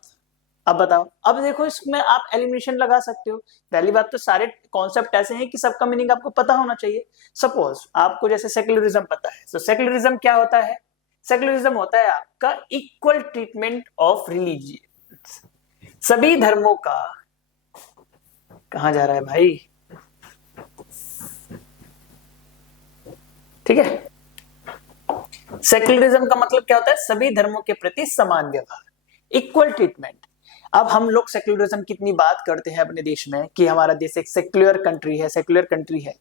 अब बताओ, अब देखो इसमें आप एलिमिनेशन लगा सकते हो। पहली बात तो सारे कॉन्सेप्ट ऐसे हैं कि सबका मीनिंग आपको पता होना चाहिए। सपोज आपको जैसे सेक्युलरिज्म पता है, तो सेक्युलरिज्म क्या होता है? सेक्युलरिज्म होता है आपका इक्वल ट्रीटमेंट ऑफ रिलीजियन, सभी धर्मों का, कहां जा रहा है भाई, ठीक है, सेक्युलरिज्म का मतलब क्या होता है? सभी धर्मों के प्रति समान व्यवहार, इक्वल ट्रीटमेंट। अब हम लोग सेक्युलरिज्म की इतनी बात करते हैं अपने देश में कि हमारा देश एक सेक्युलर कंट्री है, सेक्युलर कंट्री है,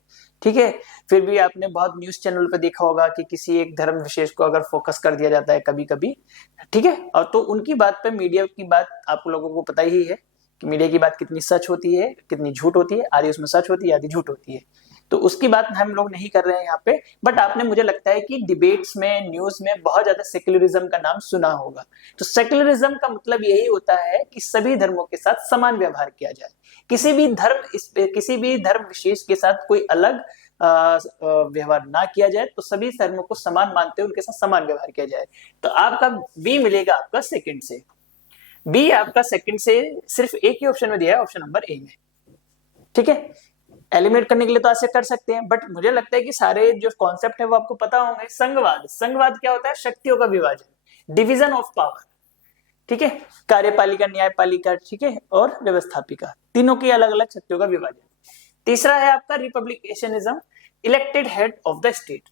ठीक है। फिर भी आपने बहुत न्यूज चैनल पे देखा होगा कि किसी एक धर्म विशेष को अगर फोकस कर दिया जाता है कभी कभी, ठीक है, और तो उनकी बात पे मीडिया की बात आप लोगों को पता ही है कि मीडिया की बात कितनी सच होती है, कितनी झूठ होती है, आधी उसमें सच होती है, आधी झूठ होती है। तो उसकी बात हम लोग नहीं कर रहे हैं यहाँ पे, बट आपने, मुझे लगता है कि डिबेट्स में, न्यूज में बहुत ज्यादा सेक्युलरिज्म का नाम सुना होगा। तो सेक्युलरिज्म का मतलब यही होता है कि सभी धर्मों के साथ समान व्यवहार किया जाए, किसी भी धर्म विशेष के साथ कोई अलग व्यवहार ना किया जाए, तो सभी धर्मों को समान मानते हुए उनके साथ समान व्यवहार किया जाए। तो आपका बी मिलेगा आपका सेकंड से। बी आपका सेकंड से सिर्फ एक ही ऑप्शन में दिया है, ऑप्शन नंबर ए में, ठीक है। एलिमिनेट करने के लिए तो ऐसे कर सकते हैं, बट मुझे लगता है कि सारे जो कॉन्सेप्ट है वो आपको पता होंगे। संघवाद, संघवाद क्या होता है? शक्तियों का विभाजन, डिवीजन ऑफ पावर, ठीक है। कार्यपालिका, न्यायपालिका, ठीक है, और व्यवस्थापिका, तीनों की अलग अलग शक्तियों का विभाजन। तीसरा है आपका republicanism, elected head of the state,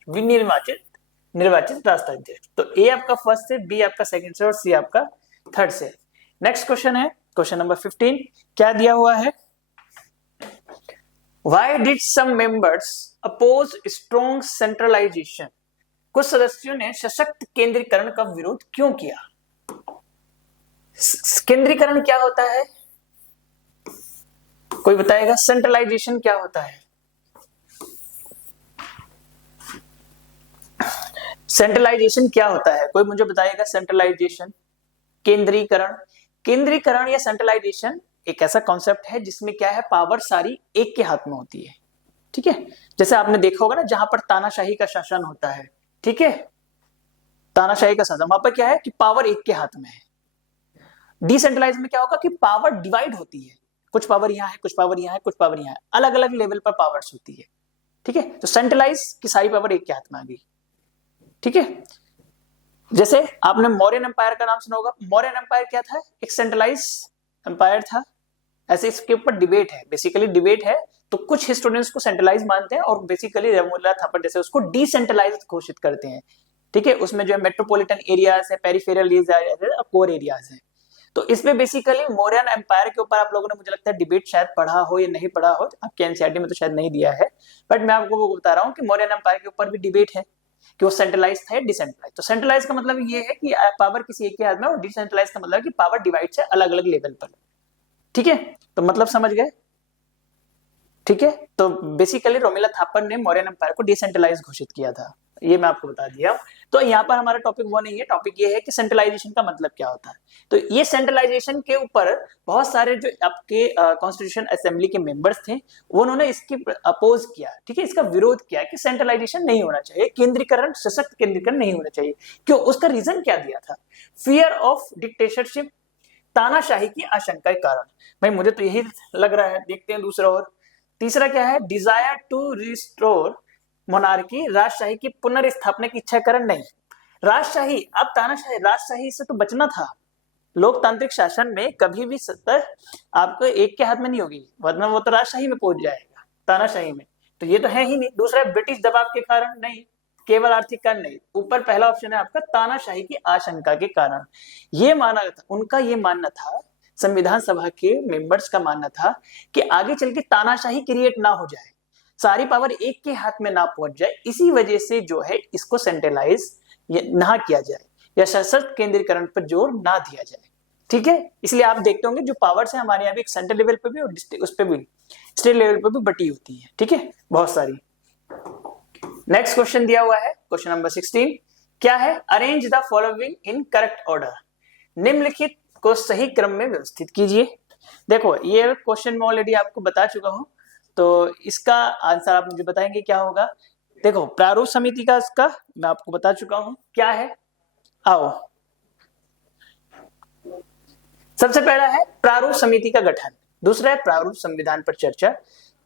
निर्वाचित राष्ट्राध्यक्ष। तो ए आपका फर्स्ट से, बी आपका सेकंड से, और सी आपका थर्ड से। नेक्स्ट क्वेश्चन है क्वेश्चन नंबर 15। क्या दिया हुआ है? Why did some members oppose strong centralization? कुछ सदस्यों ने सशक्त केंद्रीकरण का विरोध क्यों किया? केंद्रीकरण क्या होता है? कोई बताएगा? सेंट्रलाइजेशन क्या होता है? सेंट्रलाइजेशन क्या होता है? कोई मुझे बताएगा? सेंट्रलाइजेशन, केंद्रीकरण। केंद्रीकरण या सेंट्रलाइजेशन एक ऐसा कॉन्सेप्ट है जिसमें क्या है, पावर सारी एक के हाथ में होती है, ठीक है। जैसे आपने देखा होगा ना, जहां पर तानाशाही का शासन होता है, ठीक है, तानाशाही का शासन, वहां पर क्या है कि पावर एक के हाथ में है। डिसेंट्रलाइज में क्या होगा कि पावर डिवाइड होती है, कुछ पावर यहाँ है, कुछ पावर यहाँ है, कुछ पावर यहाँ है, अलग अलग लेवल पर पावर्स होती है, ठीक है। तो सेंट्रलाइज की सारी पावर एक के हाथ में आ गई, ठीक है। जैसे आपने मौर्यन एम्पायर का नाम सुना होगा। मौर्यन एम्पायर क्या था? एक सेंट्रलाइज एम्पायर था। ऐसे इसके ऊपर डिबेट है, बेसिकली डिबेट है। तो कुछ हिस्टोरियंस को सेंट्रलाइज मानते हैं और बेसिकली रघुनाथ थापर जैसे उसको डिसेंट्रलाइज घोषित करते हैं, ठीक है। उसमें जो है मेट्रोपॉलिटन एरियाज है, पेरिफेरल एरियाज है, कोर एरियाज है। तो इसमें बेसिकली मौर्यन एम्पायर के ऊपर आप लोगों ने, मुझे लगता है, डिबेट शायद पढ़ा हो या नहीं पढ़ा हो, आपके एनसीईआरटी में तो शायद नहीं दिया है, बट मैं आपको वो बता रहा हूँ कि मौर्यन एम्पायर के ऊपर भी डिबेट है कि वो सेंट्रलाइज था या डिसेंट्रलाइज। तो सेंट्रलाइज का मतलब ये है कि पावर किसी एक के हाथ में, और डिसेंट्रलाइज का मतलब कि पावर डिवाइड है अलग अलग लेवल पर, ठीक है। तो मतलब समझ गए, ठीक है। तो बेसिकली रोमिला थापर ने मौर्यन एम्पायर को डिसेंट्रलाइज घोषित किया था, ये मैं आपको बता दिया। तो यहाँ पर हमारा टॉपिक वो नहीं है, टॉपिक ये है कि सेंट्रलाइजेशन का मतलब क्या होता है। तो ये सेंट्रलाइजेशन के ऊपर बहुत सारे जो आपके कॉन्स्टिट्यूशन असेंबली के मेंबर्स थे, वो उन्होंने इसकी अपोज किया, ठीक है, इसका विरोध किया कि सेंट्रलाइजेशन नहीं होना चाहिए, केंद्रीकरण, सशक्त केंद्रीकरण नहीं होना चाहिए। क्यों? उसका रीजन क्या दिया था? फियर ऑफ डिक्टेटरशिप, तानाशाही की आशंका के कारण। भाई मुझे तो यही लग रहा है, देखते हैं दूसरा। और तीसरा क्या है? डिजायर टू रिस्टोर मोनार्की, राजशाही की पुनर्स्थापना की इच्छा कारण नहीं। राजशाही, अब तानाशाही, राजशाही से तो बचना था। लोकतांत्रिक शासन में कभी भी सत्ता आपको एक के हाथ में नहीं होगी, वरना वो तो राजशाही में पहुंच जाएगा, तानाशाही में तो ये तो है ही नहीं। दूसरा, ब्रिटिश दबाव के कारण नहीं, केवल आर्थिक कारण नहीं। ऊपर पहला ऑप्शन है आपका तानाशाही की आशंका के कारण। ये माना था, उनका ये मानना था, संविधान सभा के मेंबर्स का मानना था कि आगे चल के तानाशाही क्रिएट ना हो जाए, सारी पावर एक के हाथ में ना पहुंच जाए, इसी वजह से जो है इसको सेंट्रलाइज ना किया जाए या सशक्त केंद्रीकरण पर जोर ना दिया जाए, ठीक है। इसलिए आप देखते होंगे जो पावर्स है हमारे यहाँ भी, एक सेंट्रल लेवल पे भी और उस पे भी, स्टेट लेवल पे भी बटी होती है, ठीक है, बहुत सारी। नेक्स्ट क्वेश्चन दिया हुआ है क्वेश्चन नंबर 16। क्या है? Arrange the following in correct order, निम्नलिखित को सही क्रम में व्यवस्थित कीजिए। देखो ये क्वेश्चन मैं ऑलरेडी आपको बता चुका हूं, तो इसका आंसर आप मुझे बताएंगे क्या होगा। देखो प्रारूप समिति का इसका मैं आपको बता चुका हूं क्या है। आओ, सबसे पहला है प्रारूप समिति का गठन, दूसरा है प्रारूप संविधान पर चर्चा,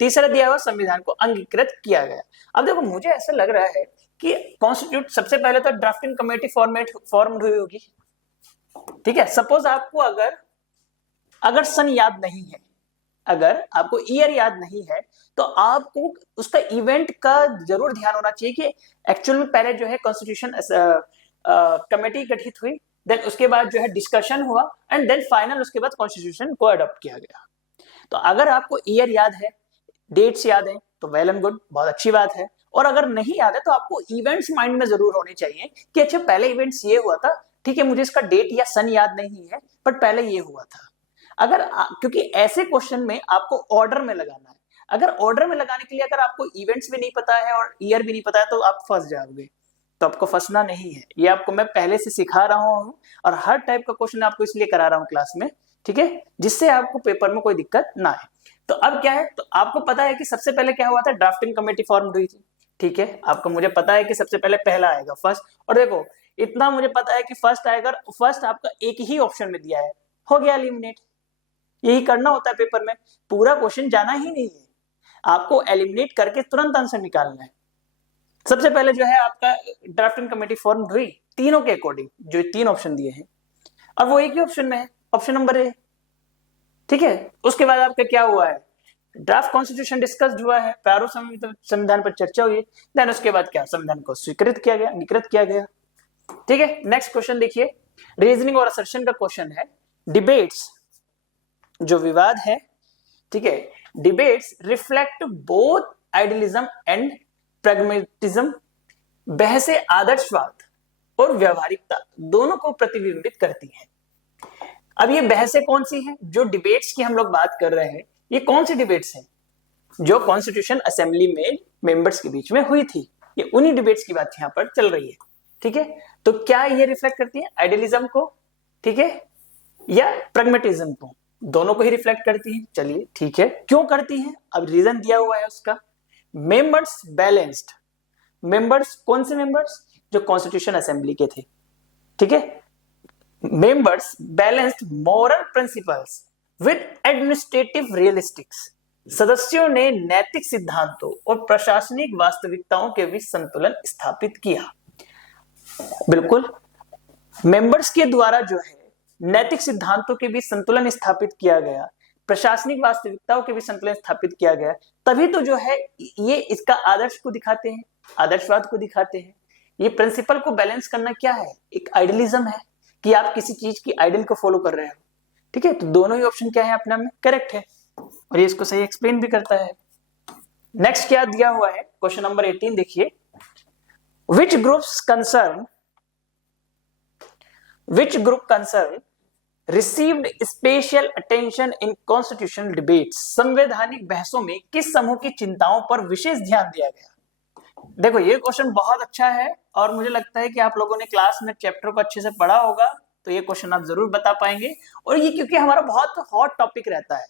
तीसरा दिया हुआ संविधान को अंगीकृत किया गया। अब देखो मुझे ऐसा लग रहा है कि कॉन्स्टिट्यूट सबसे पहले तो ड्राफ्टिंग कमेटी फॉर्म हुई होगी, ठीक है। सपोज आपको अगर सन याद नहीं है, अगर आपको ईयर याद नहीं है, तो आपको उसका इवेंट का जरूर ध्यान होना चाहिए कि एक्चुअल में पहले जो है कॉन्स्टिट्यूशन कमेटी गठित हुई, देन उसके बाद जो है डिस्कशन हुआ एंड देन फाइनल उसके बाद कॉन्स्टिट्यूशन को अडॉप्ट किया गया। तो अगर आपको ईयर याद है, डेट्स याद है तो वेल एंड गुड, बहुत अच्छी बात है। और अगर नहीं याद है तो आपको इवेंट्स माइंड में जरूर होने चाहिए कि अच्छा पहले इवेंट्स ये हुआ था, ठीक है मुझे इसका डेट या सन याद नहीं है बट पहले ये हुआ था। अगर क्योंकि ऐसे क्वेश्चन में आपको ऑर्डर में लगाना है, अगर ऑर्डर में लगाने के लिए अगर आपको इवेंट्स भी नहीं पता है और ईयर भी नहीं पता है तो आप फंस जाओगे। तो आपको फंसना नहीं है, ये आपको मैं पहले से सिखा रहा हूँ और हर टाइप का क्वेश्चन आपको इसलिए करा रहा हूँ क्लास में, ठीक है, जिससे आपको पेपर में कोई दिक्कत ना आए। तो अब क्या है, तो आपको पता है कि सबसे पहले क्या हुआ था, ड्राफ्टिंग कमेटी फॉर्म हुई थी, ठीक है। आपको मुझे पता है कि सबसे पहले पहला आएगा फर्स्ट, और देखो इतना मुझे पता है कि फर्स्ट आएगा, फर्स्ट आपका एक ही ऑप्शन में दिया है, हो गया एलिमिनेट। यही करना होता है पेपर में, पूरा क्वेश्चन जाना ही नहीं है, आपको एलिमिनेट करके तुरंत आंसर निकालना है। सबसे पहले जो है आपका ड्राफ्टिंग कमेटी फॉर्म हुई तीनों के अकॉर्डिंग, जो तीन ऑप्शन दिए हैं और वो एक ही ऑप्शन में है, ऑप्शन नंबर ए, ठीक है। उसके बाद आपका क्या हुआ है, ड्राफ्ट कॉन्स्टिट्यूशन डिस्कस्ड हुआ है, प्रारूप संविधान पर चर्चा हुई, देन उसके बाद क्या, संविधान को स्वीकृत किया गया, अंगीकृत किया गया, ठीक है। नेक्स्ट क्वेश्चन देखिए, रीजनिंग और असर्शन का क्वेश्चन है, डिबेट्स जो विवाद है, ठीक है, debates reflect both idealism and pragmatism, बहसें आदर्शवाद और व्यवहारिकता दोनों को प्रतिबिंबित करती हैं। अब ये बहसें कौन सी हैं, जो डिबेट्स की हम लोग बात कर रहे हैं, ये कौन सी डिबेट्स हैं, जो कॉन्स्टिट्यूशन असेंबली में मेंबर्स के बीच में हुई थी, ये उन्हीं डिबेट्स की बात यहाँ पर चल रही है, ठीक है। तो क्या ये रिफ्लेक्ट करती है आइडियलिज्म को, ठीक है, या प्रैग्मेटिज्म को, दोनों को ही रिफ्लेक्ट करती है। चलिए ठीक है, क्यों करती है, अब रीजन दिया हुआ है उसका। मेंबर्स बैलेंस्ड, मेंबर्स कौन से मेंबर्स, जो कॉन्स्टिट्यूशन असेंबली के थे, ठीक है। Members balanced moral principles with administrative realistics, सदस्यों ने नैतिक सिद्धांतों और प्रशासनिक वास्तविकताओं के बीच संतुलन स्थापित किया। बिल्कुल, मेंबर्स के द्वारा जो है नैतिक सिद्धांतों के बीच संतुलन स्थापित किया गया, प्रशासनिक वास्तविकताओं के बीच संतुलन स्थापित किया गया, तभी तो जो है ये इसका आदर्श को दिखाते हैं, आदर्शवाद को दिखाते हैं। ये प्रिंसिपल को बैलेंस करना क्या है, एक आइडियलिज्म है कि आप किसी चीज की आइडियल को फॉलो कर रहे हो, ठीक है। तो दोनों ही ऑप्शन क्या है, अपने में करेक्ट है और ये इसको सही एक्सप्लेन भी करता है। नेक्स्ट क्या दिया हुआ है, क्वेश्चन नंबर 18 देखिए, which group concern received special attention in constitutional debates, संवैधानिक बहसों में किस समूह की चिंताओं पर विशेष ध्यान दिया गया। देखो ये क्वेश्चन बहुत अच्छा है और मुझे लगता है कि आप लोगों ने क्लास में चैप्टर को अच्छे से पढ़ा होगा, तो ये क्वेश्चन आप जरूर बता पाएंगे। और ये क्योंकि हमारा बहुत हॉट टॉपिक रहता है,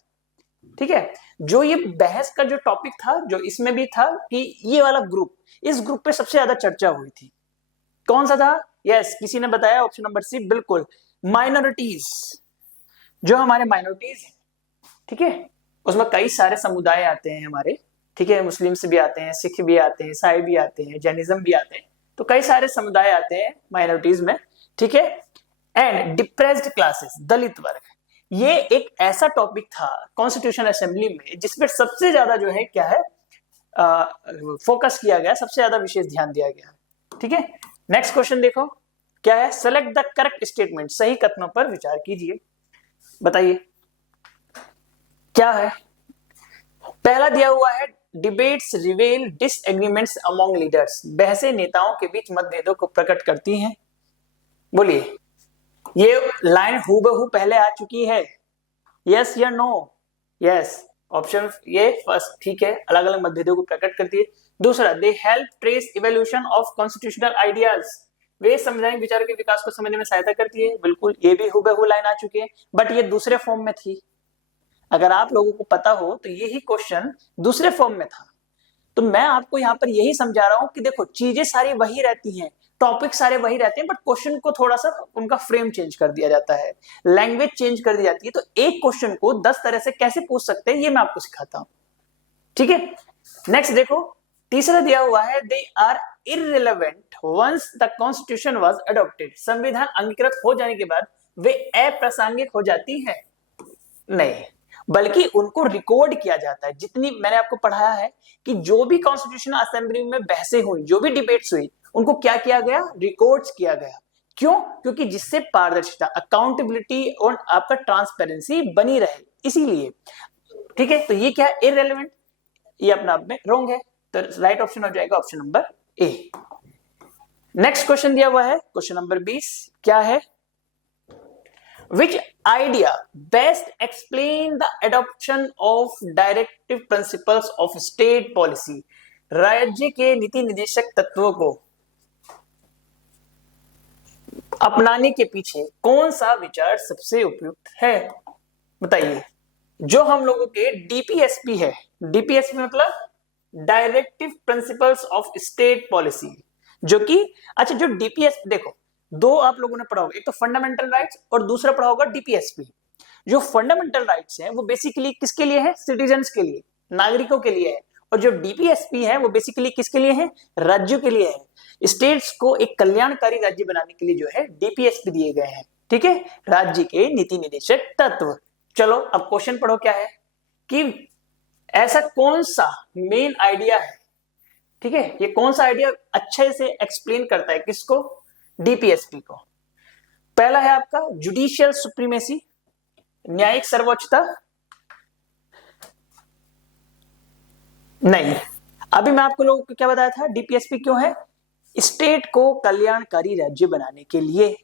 ठीक है। जो ये बहस का जो टॉपिक था, जो इसमें भी था कि ये वाला ग्रुप, इस ग्रुप पे सबसे ज्यादा चर्चा हुई थी, कौन सा था, यस किसी ने बताया ऑप्शन नंबर सी, बिल्कुल माइनॉरिटीज, जो हमारे माइनॉरिटीज हैं, ठीक है, उसमें कई सारे समुदाय आते हैं हमारे, ठीक है, मुस्लिम्स भी आते हैं, सिख भी आते हैं, ईसाई भी आते हैं, जैनिज्म भी आते हैं, तो कई सारे समुदाय आते हैं माइनॉरिटीज में, ठीक है। एंड डिप्रेस्ड क्लासेस, दलित वर्ग, ये एक ऐसा टॉपिक था कॉन्स्टिट्यूशन असेंबली में जिसपे सबसे ज्यादा जो है क्या है फोकस किया गया, सबसे ज्यादा विशेष ध्यान दिया गया, ठीक है। नेक्स्ट क्वेश्चन देखो क्या है, सेलेक्ट द करेक्ट स्टेटमेंट, सही कथनों पर विचार कीजिए, बताइए क्या है। पहला दिया हुआ है, डिबेट्स रिवेल डिसएग्रीमेंट्स अमंग लीडर्स, बहसें नेताओं के बीच मतभेदों को प्रकट करती हैं। बोलिए, ये लाइन हूबहू पहले आ चुकी है, यस या नो, यस ऑप्शन ये फर्स्ट, ठीक है, अलग अलग मतभेदों को प्रकट करती है। दूसरा, they help trace evolution of constitutional ideas, वे संवैधानिक विचारों के विकास को समझने में सहायता करती है, बिल्कुल ये भी हूबहू लाइन आ चुकी है, बट ये दूसरे फॉर्म में थी। अगर आप लोगों को पता हो तो यही क्वेश्चन दूसरे फॉर्म में था। तो मैं आपको यहाँ पर यही समझा रहा हूं कि देखो चीजें सारी वही रहती हैं, टॉपिक सारे वही रहते हैं, बट क्वेश्चन को थोड़ा सा उनका फ्रेम चेंज कर दिया जाता है, लैंग्वेज चेंज कर दी जाती है। तो एक क्वेश्चन को 10 तरह से कैसे पूछ सकते हैं ये मैं आपको सिखाता हूं, ठीक है। नेक्स्ट देखो, तीसरा दिया हुआ है, they are irrelevant once the constitution was adopted, संविधान अंगीकृत हो जाने के बाद वे अप्रासंगिक हो जाती है। नहीं, बल्कि उनको रिकॉर्ड किया जाता है। जितनी मैंने आपको पढ़ाया है कि जो भी कॉन्स्टिट्यूशनल असेंबली में बहसें हुई, जो भी डिबेट्स हुई, उनको क्या किया गया, रिकॉर्ड्स किया गया। क्यों? क्योंकि जिससे पारदर्शिता, अकाउंटेबिलिटी और आपका ट्रांसपेरेंसी बनी रहे, इसीलिए। ठीक है, तो ये क्या है, इररेलेवेंट, ये अपना आप में रॉन्ग है। तो राइट ऑप्शन हो जाएगा option number A. Next question दिया हुआ है क्वेश्चन नंबर 20, क्या है, Which idea best explain the adoption of directive principles of state policy? राज्य के नीति निर्देशक तत्वों को अपनाने के पीछे कौन सा विचार सबसे उपयुक्त है? बताइए। जो हम लोगों के डीपीएसपी है, डीपीएसपी मतलब directive principles of state policy, जो कि अच्छा, जो डीपीएसपी देखो, दो आप लोगों ने पढ़ा होगा, एक तो फंडामेंटल राइट्स और दूसरा पढ़ा होगा डीपीएसपी। जो फंडामेंटल राइट्स हैं वो बेसिकली किसके लिए है, सिटीजन्स के लिए, नागरिकों के लिए है। और जो डीपीएसपी है वो बेसिकली किसके लिए है, राज्यों के लिए है। स्टेट्स को एक कल्याणकारी राज्य बनाने के लिए जो है डीपीएसपी दिए गए हैं। ठीक है, राज्य के नीति निर्देशक तत्व। चलो अब क्वेश्चन पढ़ो, क्या है कि ऐसा कौन सा मेन आइडिया है, ठीक है, ये कौन सा आइडिया अच्छे से एक्सप्लेन करता है किसको, डीपीएसपी को। पहला है आपका जुडिशियल सुप्रीमेसी, न्यायिक सर्वोच्चता। नहीं, अभी मैं आपको लोगों को क्या बताया था, डीपीएसपी क्यों है, स्टेट को कल्याणकारी राज्य बनाने के लिए,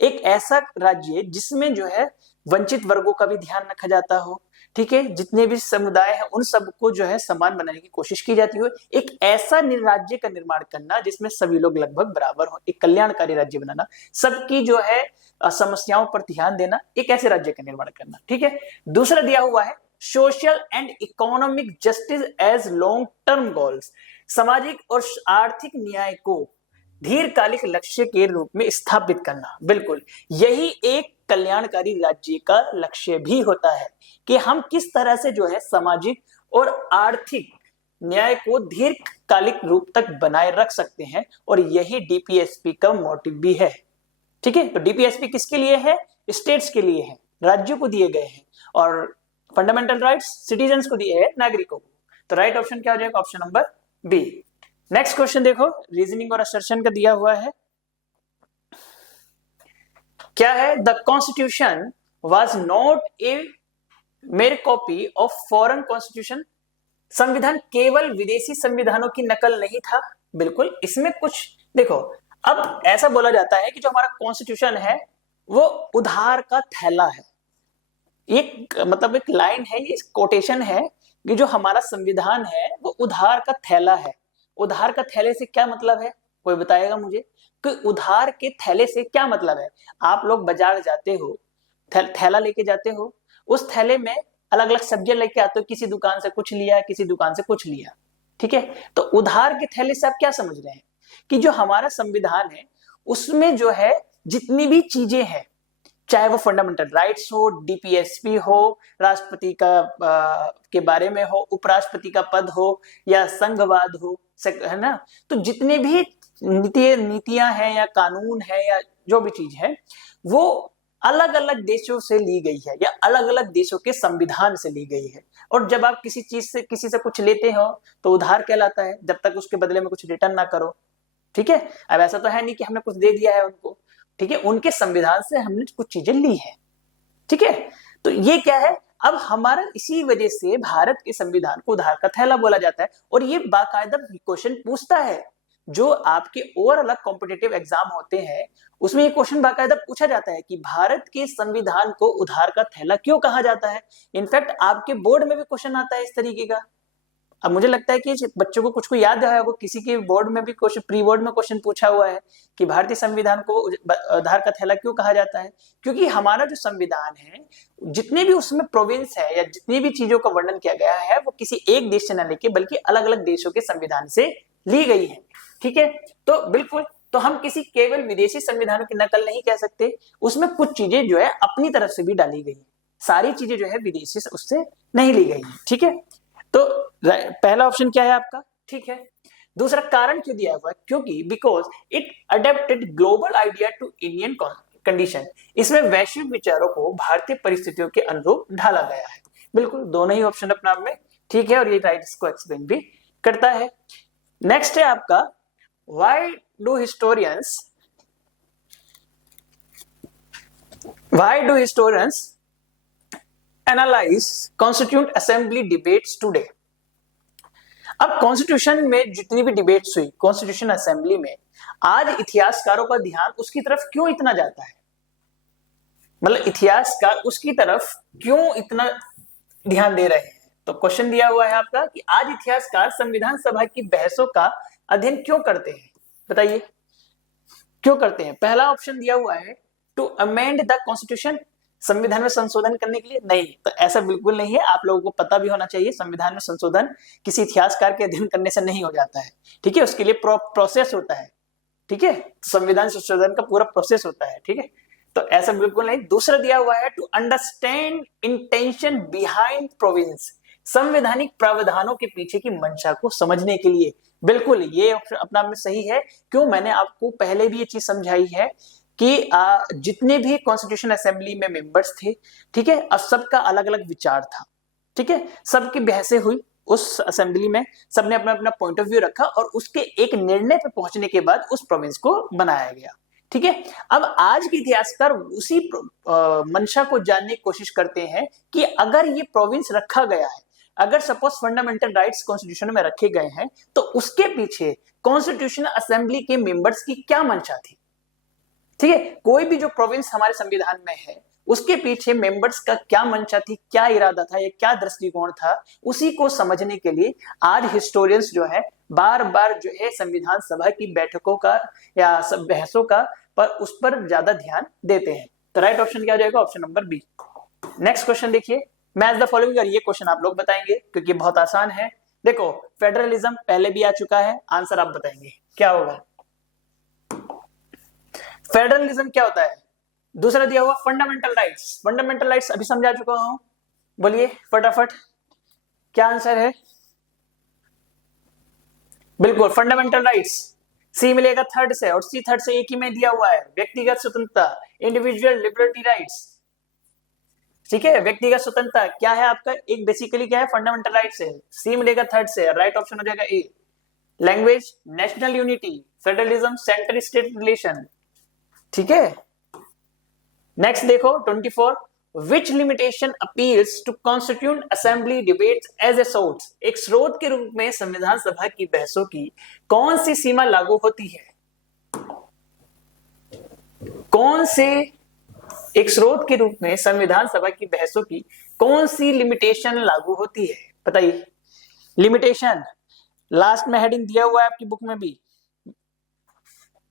एक ऐसा राज्य जिसमें जो है वंचित वर्गों का भी ध्यान रखा जाता हो। ठीक है, जितने भी समुदाय हैं उन सबको जो है समान बनाने की कोशिश की जाती हो। एक ऐसा राज्य का निर्माण करना जिसमें सभी लोग लगभग बराबर हो, एक कल्याणकारी राज्य बनाना, सबकी जो है समस्याओं पर ध्यान देना, एक ऐसे राज्य का निर्माण करना। ठीक है, दूसरा दिया हुआ है social and economic justice as long term goals, सामाजिक और आर्थिक न्याय को दीर्घकालिक लक्ष्य के रूप में स्थापित करना। बिल्कुल, यही एक कल्याणकारी राज्य का लक्ष्य भी होता है कि हम किस तरह से जो है सामाजिक और आर्थिक न्याय को दीर्घकालिक रूप तक बनाए रख सकते हैं, और यही डीपीएसपी का मोटिव भी है। ठीक है, तो डीपीएसपी किसके लिए है, स्टेट्स के लिए है, राज्यों को दिए गए हैं, और फंडामेंटल राइट्स सिटीजन्स को दिए हैं, नागरिकों को। तो राइट ऑप्शन क्या हो जाएगा, option number B. Next question देखो, रीजनिंग और असर्शन का दिया हुआ है, क्या है, the constitution was not a mere copy of foreign constitution, संविधान केवल विदेशी संविधानों की नकल नहीं था। बिल्कुल, इसमें कुछ देखो, अब ऐसा बोला जाता है कि जो हमारा कॉन्स्टिट्यूशन है वो उधार का थैला है। एक मतलब एक लाइन है, ये कोटेशन है कि जो हमारा संविधान है वो उधार का थैला है। उधार का थैले से क्या मतलब है, कोई बताएगा मुझे कि उधार के थैले से क्या मतलब है? आप लोग बाजार जाते हो, थैला लेके जाते हो, उस थैले में अलग अलग सब्जियां लेके आते हो, किसी दुकान से कुछ लिया, किसी दुकान से कुछ लिया। ठीक है, तो उधार के थैले से आप क्या समझ रहे हैं कि जो हमारा संविधान है उसमें जो है जितनी भी चीजें हैं, चाहे वो फंडामेंटल राइट्स हो, डीपीएसपी हो, राष्ट्रपति का के बारे में हो, उपराष्ट्रपति का पद हो, या संघवाद हो, है ना, तो जितने भी नीतियां हैं या कानून है या जो भी चीज है वो अलग अलग देशों से ली गई है या अलग अलग देशों के संविधान से ली गई है। और जब आप किसी चीज से, किसी से कुछ लेते हो तो उधार कहलाता है, जब तक उसके बदले में कुछ रिटर्न ना करो। ठीक है, अब ऐसा तो है नहीं कि हमने कुछ दे दिया है उनको, ठीक है, उनके संविधान से हमने कुछ चीजें ली है। ठीक है, तो ये क्या है, अब हमारा इसी वजह से भारत के संविधान को उधार का थैला बोला जाता है। और ये बाकायदा क्वेश्चन पूछता है, जो आपके और अलग कॉम्पिटिटिव एग्जाम होते हैं उसमें ये क्वेश्चन बाकायदा पूछा जाता है कि भारत के संविधान को उधार का थैला क्यों कहा जाता है। इनफैक्ट आपके बोर्ड में भी क्वेश्चन आता है इस तरीके का। अब मुझे लगता है कि बच्चों को कुछ को याद है, वो किसी के बोर्ड में भी क्वेश्चन, प्री बोर्ड में क्वेश्चन पूछा हुआ है कि भारतीय संविधान को उधार का थैला क्यों कहा जाता है। क्योंकि हमारा जो संविधान है, जितने भी उसमें प्रोविंस है या जितनी भी चीजों का वर्णन किया गया है वो किसी एक देश से न लेके बल्कि अलग अलग देशों के संविधान से ली गई है। ठीक है, तो बिल्कुल, तो हम किसी केवल विदेशी संविधानों की नकल नहीं कह सकते, उसमें कुछ चीजें जो है अपनी तरफ से भी डाली गई, सारी चीजें जो है विदेशी से उससे नहीं ली गई। ठीक है, तो पहला ऑप्शन क्या है आपका, ठीक है। दूसरा कारण क्यों दिया हुआ है, क्योंकि because it adapted global idea to Indian condition, इसमें वैश्विक विचारों को भारतीय परिस्थितियों के अनुरूप ढाला गया है। बिल्कुल दोनों ही ऑप्शन अपने आप में ठीक है और ये राइट इसको एक्सप्लेन भी करता है। नेक्स्ट है आपका why do historians analyse constituent assembly debates today. अब कॉन्स्टिट्यूशन में जितनी भी डिबेट्स हुई कॉन्स्टिट्यूशन असेंबली में, आज इतिहासकारों का ध्यान उसकी तरफ क्यों इतना जाता है, मतलब इतिहासकार उसकी तरफ क्यों इतना ध्यान दे रहे हैं। तो क्वेश्चन दिया हुआ है आपका कि आज इतिहासकार संविधान सभा की बहसों का अध्ययन क्यों करते हैं, बताइए क्यों करते हैं। पहला ऑप्शन दिया हुआ है टू अमेंड द कॉन्स्टिट्यूशन, संविधान में संशोधन करने के लिए। नहीं, तो ऐसा बिल्कुल नहीं है, आप लोगों को पता भी होना चाहिए संविधान में संशोधन किसी इतिहासकार के अध्ययन करने से नहीं हो जाता है, ठीक है, उसके लिए प्रोसेस होता है, ठीक है, संविधान संशोधन का पूरा प्रोसेस होता है, ठीक है, तो ऐसा बिल्कुल नहीं। दूसरा दिया हुआ है to understand intention behind province, संवैधानिक प्रावधानों के पीछे की मंशा को समझने के लिए। बिल्कुल ये अपना में सही है। क्यों, मैंने आपको पहले भी ये चीज समझाई है कि जितने भी कॉन्स्टिट्यूशन असेंबली में मेंबर्स थे, ठीक है, अब सबका अलग अलग विचार था, ठीक है, सबकी बहसें हुई उस असेंबली में, सबने अपना अपना पॉइंट ऑफ व्यू रखा और उसके एक निर्णय पे पहुंचने के बाद उस प्रोविंस को बनाया गया, ठीक है। अब आज के इतिहासकार उसी मंशा को जानने की कोशिश करते हैं कि अगर ये प्रोविंस रखा गया है, अगर सपोज फंडामेंटल राइट्स कॉन्स्टिट्यूशन में रखे गए हैं, तो उसके पीछे कॉन्स्टिट्यूशन असेंबली के मेंबर्स की क्या मंशा थी, ठीक है, कोई भी जो प्रोविंस हमारे संविधान में है उसके पीछे मेंबर्स का क्या मंशा थी, क्या इरादा था, या क्या दृष्टिकोण था, उसी को समझने के लिए आज हिस्टोरियंस जो है बार बार जो है संविधान सभा की बैठकों का या सब बहसों का पर उस पर ज्यादा ध्यान देते हैं। तो राइट ऑप्शन क्या हो जाएगा, option number B. Next question देखिए, मैच द फॉलोइंग, ये क्वेश्चन आप लोग बताएंगे क्योंकि बहुत आसान है। देखो फेडरलिज्म पहले भी आ चुका है, आंसर आप बताएंगे क्या होगा। फेडरलिज्म क्या होता है। दूसरा दिया हुआ फंडामेंटल राइट्स, फंडामेंटल राइट्स अभी समझा चुका हूं, बोलिए फटाफट क्या आंसर है। बिल्कुल फंडामेंटल राइट्स, सी मिलेगा थर्ड से और सी थर्ड से एक ही में दिया हुआ है, व्यक्तिगत स्वतंत्रता, इंडिविजुअल लिबर्टी राइट्स, ठीक है, व्यक्तिगत स्वतंत्रता क्या है आपका, एक बेसिकली क्या है फंडामेंटल राइट्स है, सी मिलेगा थर्ड से, राइट ऑप्शन हो जाएगा A. Language, national unity, federalism, centre state relation, ठीक है। नेक्स्ट देखो 24, which limitation appeals to constituent assembly debates as a source, एक स्रोत के रूप में संविधान सभा की बहसों की कौन सी सीमा लागू होती है, कौन से एक स्रोत के रूप में संविधान सभा की बहसों की कौन सी लिमिटेशन लागू होती है, बताइए। लिमिटेशन लास्ट में हेडिंग दिया हुआ है आपकी बुक में भी,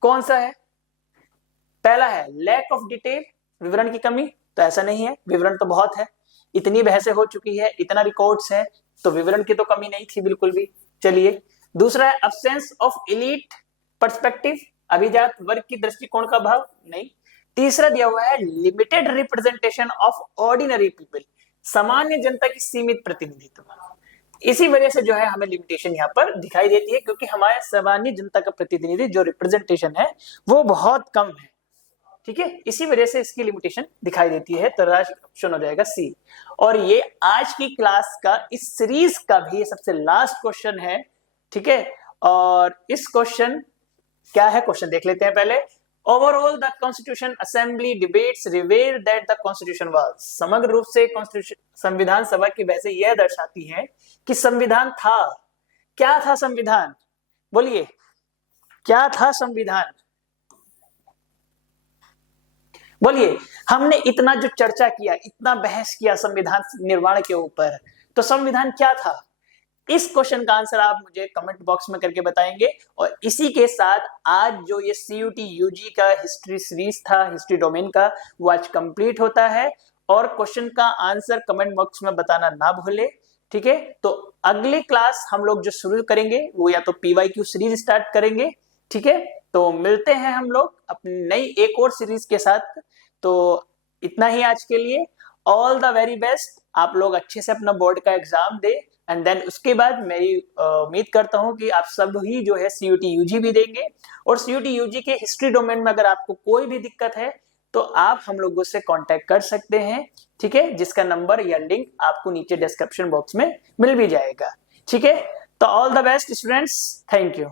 कौन सा है। पहला है लैक ऑफ डिटेल, विवरण की कमी, तो ऐसा नहीं है, विवरण तो बहुत है, इतनी बहसें हो चुकी है, इतना रिकॉर्ड्स है, तो विवरण की तो कमी नहीं थी बिल्कुल भी। चलिए दूसरा है अब्सेंस ऑफ एलीट पर्सपेक्टिव, अभिजात वर्ग की दृष्टिकोण का अभाव, नहीं। तीसरा दिया हुआ है limited representation of ordinary people, सामान्य जनता की सीमित प्रतिनिधित्व, इसी वजह से जो है हमें लिमिटेशन यहाँ पर दिखाई देती है क्योंकि हमारे सामान्य जनता का प्रतिनिधि जो रिप्रेजेंटेशन है वो बहुत कम है, ठीक है, इसी वजह से इसकी लिमिटेशन दिखाई देती है। तो ऑप्शन हो जाएगा सी। और ये आज की क्लास का इस सीरीज का भी सबसे लास्ट क्वेश्चन है, ठीक है। और इस क्वेश्चन क्या है, क्वेश्चन देख लेते हैं पहले। Overall the constitution assembly debates reveal that the constitution was, समग्र रूप से कॉन्स्टिट्यूशन संविधान सभा की बहसें यह दर्शाती हैं कि संविधान था। क्या था संविधान, बोलिए क्या था संविधान, बोलिए। हमने इतना जो चर्चा किया, इतना बहस किया संविधान निर्माण के ऊपर, तो संविधान क्या था, इस क्वेश्चन का आंसर आप मुझे कमेंट बॉक्स में करके बताएंगे। और इसी के साथ आज जो ये CUT UG का हिस्ट्री सीरीज था, हिस्ट्री डोमेन का, वो आज कंप्लीट होता है। और क्वेश्चन का आंसर कमेंट बॉक्स में बताना ना भूले, ठीक है। तो अगली क्लास हम लोग जो शुरू करेंगे वो या तो PYQ सीरीज स्टार्ट करेंगे, ठीक है। तो मिलते हैं हम लोग अपनी नई एक और सीरीज के साथ। तो इतना ही आज के लिए, ऑल द वेरी बेस्ट, आप लोग अच्छे से अपना बोर्ड का एग्जाम दे एंड देन उसके बाद मेरी उम्मीद करता हूं कि आप सब ही जो है CUT UG भी देंगे। और CUT UG के हिस्ट्री डोमेन में अगर आपको कोई भी दिक्कत है तो आप हम लोगों से कांटेक्ट कर सकते हैं, ठीक है, जिसका नंबर या लिंक आपको नीचे डिस्क्रिप्शन बॉक्स में मिल भी जाएगा, ठीक है। तो all the best students, thank you.